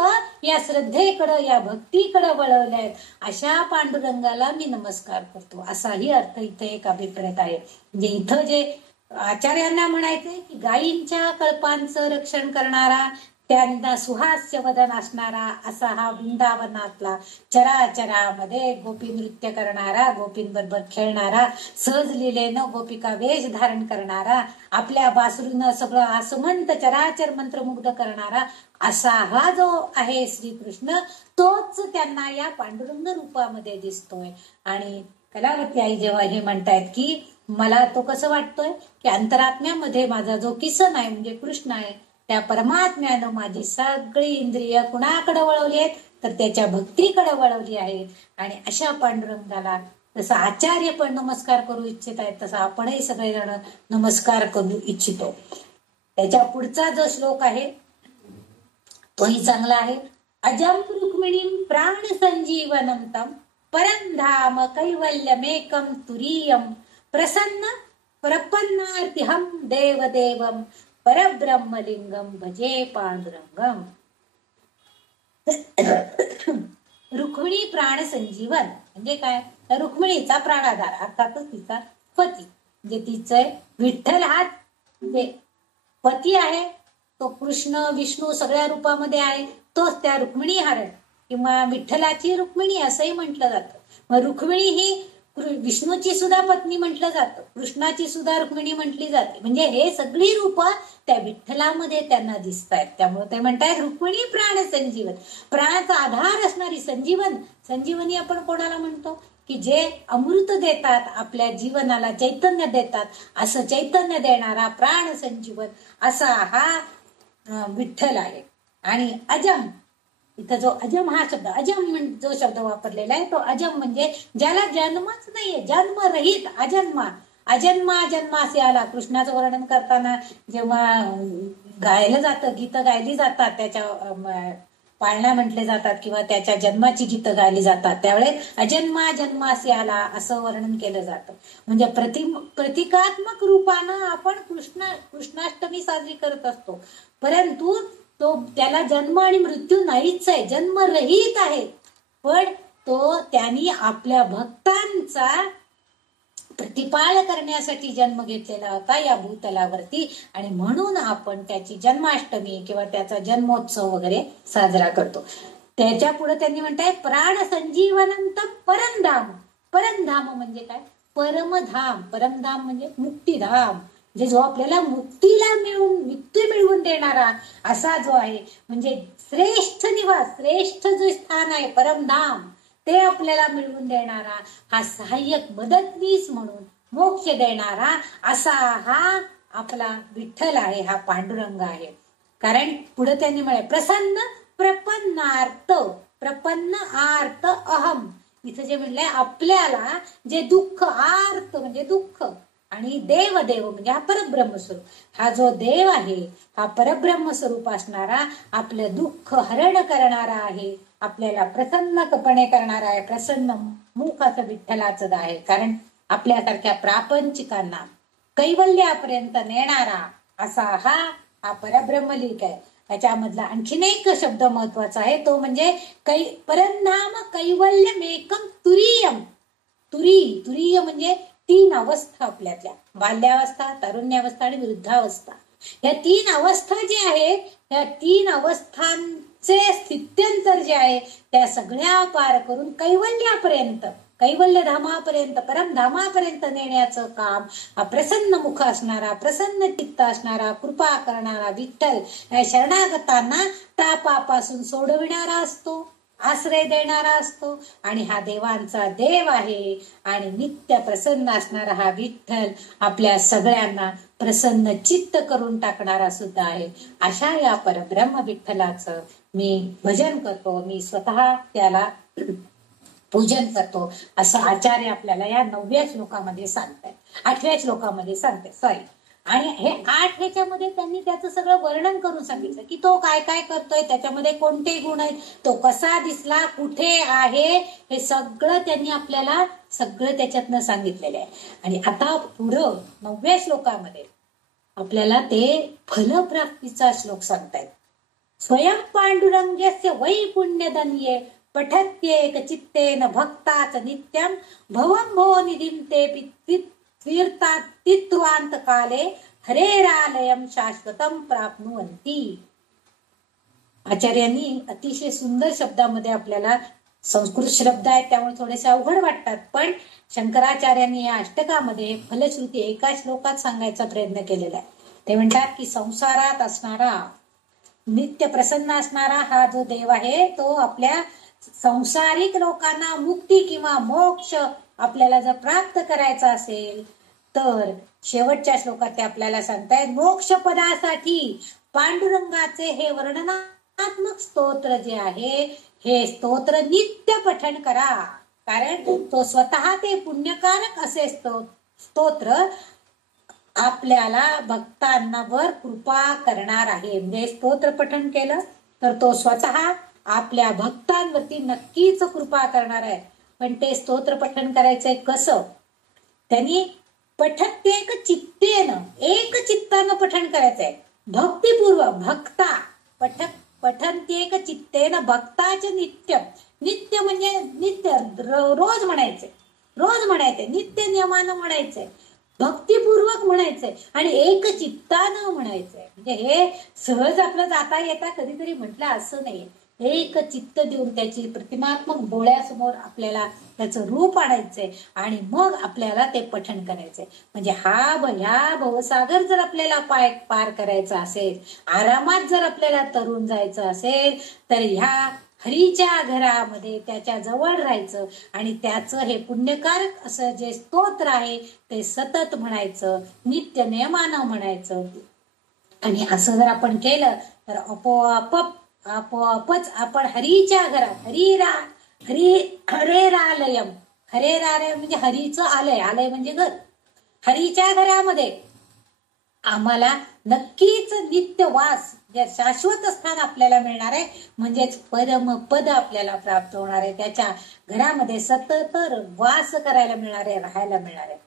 या श्रद्धेकडं या भक्तीकडे वळवल्यात. अशा पांडुरंगाला मी नमस्कार करतो, असाही अर्थ इथे एक अभिप्रेत आहे. म्हणजे इथं जे आचार्यांना म्हणायचंय की गायींच्या कल्पांचं रक्षण करणारा, त्यांना सुहास्य वदन असणारा असा हा वृंदावनातला चराचरामध्ये गोपी नृत्य करणारा, गोपींबरोबर खेळणारा, सहज लीलेनं गोपिका वेश धारण करणारा, आपल्या बासुरीनं सगळं आसमंत चराचर मंत्रमुग्ध करणारा असा हा जो आहे श्रीकृष्ण, तोच त्यांना या पांडुरंग रूपामध्ये दिसतोय. आणि कलावती आई जेव्हा हे म्हणतायत की मला तो कसं वाटतोय की अंतरात्म्यामध्ये माझा जो किसन आहे म्हणजे कृष्ण आहे, त्या परमात्म्यानं माझी सगळी इंद्रिय कुणाकडे वळवली आहेत तर त्याच्या भक्तीकडे वळवली आहेत. आणि अशा पांडुरंगाला जसं आचार्य पण नमस्कार करू इच्छित आहेत, तसं आपणही सगळेजण नमस्कार करू इच्छितो. त्याच्या पुढचा जो श्लोक आहे तोही चांगला आहे. अजम रुक्मिणीं प्राण संजीवनम तम परंधाम कैवल्यमेकम तुरीयम प्रसन्न प्रपन्नार्तिहम देवदेवम परब्रह्मलिंगम भजे पांडुरंगम. रुक्मिणी प्राण संजीवन म्हणजे काय, रुक्मिणीचा प्राणाधार अर्थातच तिचा पती. म्हणजे तिचे विठ्ठल हा म्हणजे पती आहे, तो कृष्ण विष्णू सगळ्या रूपामध्ये आहे, तोच त्या रुक्मिणी हरण किंवा विठ्ठलाची रुक्मिणी असंही म्हटलं जातं. मग रुक्मिणी ही विष्णूची सुद्धा पत्नी म्हटलं जातं, कृष्णाची सुद्धा रुक्मिणी म्हटली जाते. म्हणजे हे सगळी रूप त्या विठ्ठलामध्ये त्यांना दिसत आहेत. त्यामुळे ते म्हणतात रुक्मिणी प्राण संजीवन, प्राणाचा आधार असणारी संजीवन. संजीवनी आपण कोणाला म्हणतो की जे अमृत देतात, आपल्या जीवनाला चैतन्य देतात, असं चैतन्य देणारा प्राण संजीवन असा हा विठ्ठल आहे. आणि अजम, इथं जो अजम हा शब्द, अजम जो शब्द वापरलेला आहे तो अजम म्हणजे ज्याला जन्मच नाहीये, जन्मरहित, अजन्मा. अजन्मा जन्मासे आला कृष्णाचं वर्णन करताना जेव्हा गायलं जातं, गीतं गायली जातात, त्याच्या पाळणा म्हटले जातात किंवा त्याच्या जन्माची गीतं गायली जातात, त्यावेळेस अजन्मा जन्मासे आला असं वर्णन केलं जातं. म्हणजे प्रतिकात्मक रूपानं आपण कृष्णाष्टमी साजरी करत असतो, परंतु तो त्याला जन्म आणि मृत्यू नाहीच आहे, जन्मरहित आहे. पण तो त्यांनी आपल्या भक्तांचा प्रतिपाळ करण्यासाठी जन्म घेतलेला होता या भूतलावरती. आणि म्हणून आपण त्याची जन्माष्टमी किंवा त्याचा जन्मोत्सव वगैरे साजरा करतो. त्याच्या पुढे त्यांनी म्हणताय प्राण संजीवनंत परमधाम. परमधाम म्हणजे काय, परमधाम. परमधाम म्हणजे मुक्तिधाम, म्हणजे जो आपल्याला मुक्ती मिळवून देणारा असा जो आहे, म्हणजे श्रेष्ठ निवास, श्रेष्ठ जो स्थान आहे परमधाम, ते आपल्याला मिळवून देणारा हा सहाय्यक मदतनीस म्हणून मोक्ष देणारा असा हा आपला विठ्ठल आहे, हा पांडुरंग आहे. कारण पुढे त्यांनी म्हणे प्रसन्न प्रपन्नार्थ, प्रपन्न आर्त अहम. इथं जे म्हणलंय आपल्याला जे दुःख, आर्त म्हणजे दुःख, आणि देव देव म्हणजे हा परब्रह्म स्वरूप. हा जो देव आहे हा परब्रह्म स्वरूप असणारा आपलं दुःख हरण करणारा आहे, आपल्याला प्रसन्नपणे करणारा आहे. प्रसन्न मुख असं विठ्ठलाचं आहे. कारण आपल्यासारख्या प्रापंचिकांना कैवल्यापर्यंत नेणारा असा हा परब्रह्मलीक आहे. त्याच्यामधला आणखीन एक शब्द महत्वाचा आहे, तो म्हणजे परंधाम कैवल्यमेकम तुरीयम. तुरीय म्हणजे 3 अवस्था आपल्यातल्या, बाल्यावस्था, तारुण्यावस्था आणि वृद्धावस्था. या 3 अवस्था जे आहेत या 3 अवस्थांचे स्थित्यंतर जे आहे त्या सगळ्या पार करून कैवल्यापर्यंत, कैवल्य धामापर्यंत, परमधामापर्यंत नेण्याचं काम हा प्रसन्न मुख असणारा, प्रसन्न चित्त असणारा, कृपा करणारा विठ्ठल या शरणागतांना तापापासून सोडविणारा असतो, आश्रय देणारा असतो. आणि हा देवांचा देव आहे. आणि नित्य प्रसन्न असणारा हा विठ्ठल आपल्या सगळ्यांना प्रसन्न चित्त करून टाकणारा सुद्धा आहे. अशा या परब्रह्म विठ्ठलाचं मी भजन करतो, मी स्वतः त्याला पूजन करतो, असं आचार्य आपल्याला या 9व्या श्लोकामध्ये सांगतायत, 8व्या श्लोकामध्ये सांगतायत. सॉरी. आणि हे 8 ह्याच्यामध्ये त्यांनी त्याचं सगळं वर्णन करून सांगितलं की तो काय काय करतोय, त्याच्यामध्ये कोणते गुण आहेत, तो कसा दिसला, कुठे आहे, हे सगळं त्यांनी आपल्याला सगळं त्याच्यातनं सांगितलेलं आहे. आणि आता पुढं 9व्या श्लोकामध्ये आपल्याला ते फलप्राप्तीचा श्लोक सांगतायत. स्वयं पांडुरंगस्य वै पुण्यदन्ये पठत्येक चित्तेन भक्ताच नित्यम भवं भो निधिं ते तीर्थांत काले हरेरालयम शाश्वतम प्राप्नुवन्ति. आचार्यांनी अतिशय सुंदर शब्दामध्ये आपल्याला, संस्कृत शब्द आहेत त्यामुळे थोडेसे अवघड वाटतात, पण शंकराचार्यांनी या अष्टकामध्ये फलश्रुती एका श्लोकात सांगायचा प्रयत्न केलेला आहे. ते म्हणतात की संसारात असणारा नित्य प्रसन्न असणारा हा जो देव आहे तो आपल्या संसारिक लोकांना मुक्ती किंवा मोक्ष आपल्याला जर प्राप्त करायचा असेल तर शेवटच्या श्लोकात ते आपल्याला सांगतायत, मोक्ष पदासाठी पांडुरंगाचे हे वर्णनात्मक स्तोत्र जे आहे हे स्तोत्र नित्य पठण करा. कारण तो स्वतः ते पुण्यकारक असे स्तोत्र आपल्याला भक्तांवर कृपा करणार आहे. म्हणजे स्तोत्र पठण केलं तर तो स्वतः आपल्या भक्तांवरती नक्कीच कृपा करणार आहे. पण ते स्तोत्र पठण करायचंय कसं? त्यांनी पठत्येक चित्तेनं, एक चित्तानं पठण करायचंय, भक्तिपूर्वक. भक्ता पठत्येक चित्तेनं भक्ताचे नित्य, नित्य म्हणजे नित्य, रोज म्हणायचे, रोज म्हणायचे, नित्य नियमानं म्हणायचंय, भक्तिपूर्वक म्हणायचंय आणि एक चित्तानं म्हणायचंय. म्हणजे हे सहज आपलं जाता येता कधीतरी म्हटलं असं नाहीये. एक चित्त देऊन त्याची प्रतिमात्मक डोळ्यासमोर आपल्याला त्याचं रूप आणायचंय आणि मग आपल्याला ते पठण करायचंय. म्हणजे ह्या भवसागर जर आपल्याला पार करायचा असेल, आरामात जर आपल्याला तरुण जायचं असेल तर ह्या हरीच्या घरामध्ये त्याच्या जवळ राहायचं आणि त्याचं हे पुण्यकारक असं जे स्तोत्र आहे ते सतत म्हणायचं, नित्य नियमानं म्हणायचं. आणि असं जर आपण केलं तर आपोआपच आपण हरीच्या घरात, हरेरालयम, हरेरालय म्हणजे हरीचं आलय, आलय म्हणजे घर, हरीच्या घरामध्ये आम्हाला नक्कीच नित्य वास, जे शाश्वत स्थान आपल्याला मिळणार आहे, म्हणजेच परम पद आपल्याला प्राप्त होणार आहे. त्याच्या घरामध्ये सतत वास करायला मिळणार आहे, राहायला मिळणार आहे.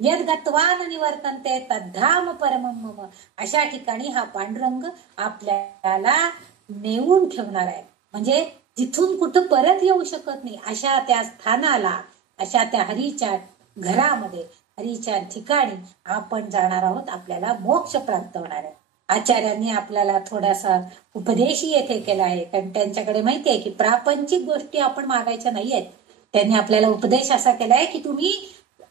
यद गत्वान निवर्तन्ते तद्धाम परमं मम. अशा ठिकाणी हा पांडुरंग आपल्याला नेऊन ठेवणार आहे. म्हणजे जिथून कुठं परत येऊ शकत नाही अशा त्या स्थानाला, अशा त्या हरीच्या घरामध्ये, हरीच्या ठिकाणी आपण जाणार आहोत. आपल्याला मोक्ष प्राप्त होणार आहे. आचार्यांनी आपल्याला थोडासा उपदेशही येथे केला आहे. कारण त्यांच्याकडे माहिती आहे की प्रापंचिक गोष्टी आपण मागायच्या नाहीयेत. त्यांनी आपल्याला उपदेश असा केलाय की तुम्ही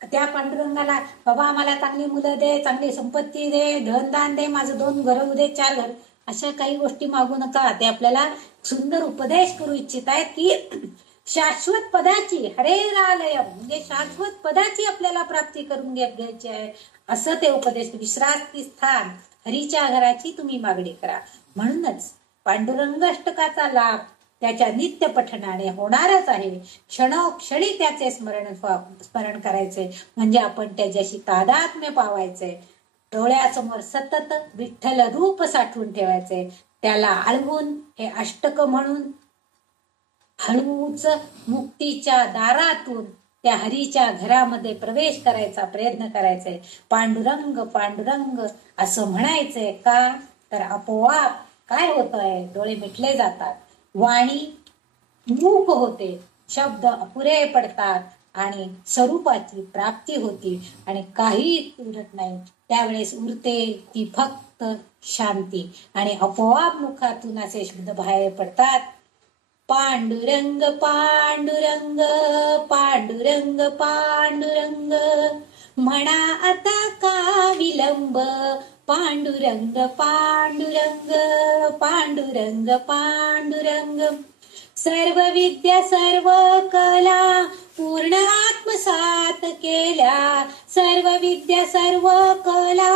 त्या पांडुरंगाला, बाबा आम्हाला चांगली मुलं दे, चांगली संपत्ती दे, धनदान दे, माझं 2 घर दे, 4 घर, अशा काही गोष्टी मागू नका. ते आपल्याला सुंदर उपदेश करू इच्छित आहेत की शाश्वत पदाची, हरेरालय म्हणजे शाश्वत पदाची आपल्याला प्राप्ती करून घ्यायची आहे, असं ते उपदेश. विश्रांती स्थान हरीच्या घराची तुम्ही मागणी करा. म्हणूनच पांडुरंग अष्टकाचा लाभ त्याच्या नित्य पठणाने होणारच आहे. क्षणोक्षणी त्याचे स्मरण करायचे, म्हणजे आपण त्याच्याशी तादात्म्य पावायचे. डोळ्यासमोर सतत विठ्ठल रूप साठवून ठेवायचे. त्याला आळवून हे अष्टक म्हणून हळूच मुक्तीच्या दारातून त्या हरीच्या घरामध्ये प्रवेश करायचा प्रयत्न करायचे. पांडुरंग पांडुरंग असं म्हणायचंय. का तर आपोआप काय होतंय, डोळे मिटले जातात, वाणी मूक होते, शब्द अपुरे पडतात आणि स्वरूपाची प्राप्ती होती आणि काही उरत नाही. त्यावेळेस उरते ती फक्त शांती आणि आपोआप मुखातून असे शब्द बाहेर पडतात. पांडुरंग पांडुरंग पांडुरंग पांडुरंग म्हणा आता का विलंब. पांडुरंग पांडुरंग पांडुरंग पांडुरंग सर्व विद्या सर्व कला पूर्ण आत्मसात केल्या. सर्व विद्या सर्व कला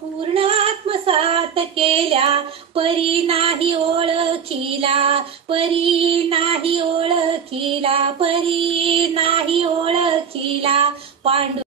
पूर्ण आत्मसात केल्या. परी नाही ओळखीला परी नाही ओळखीला परी नाही ओळखीला. पांडु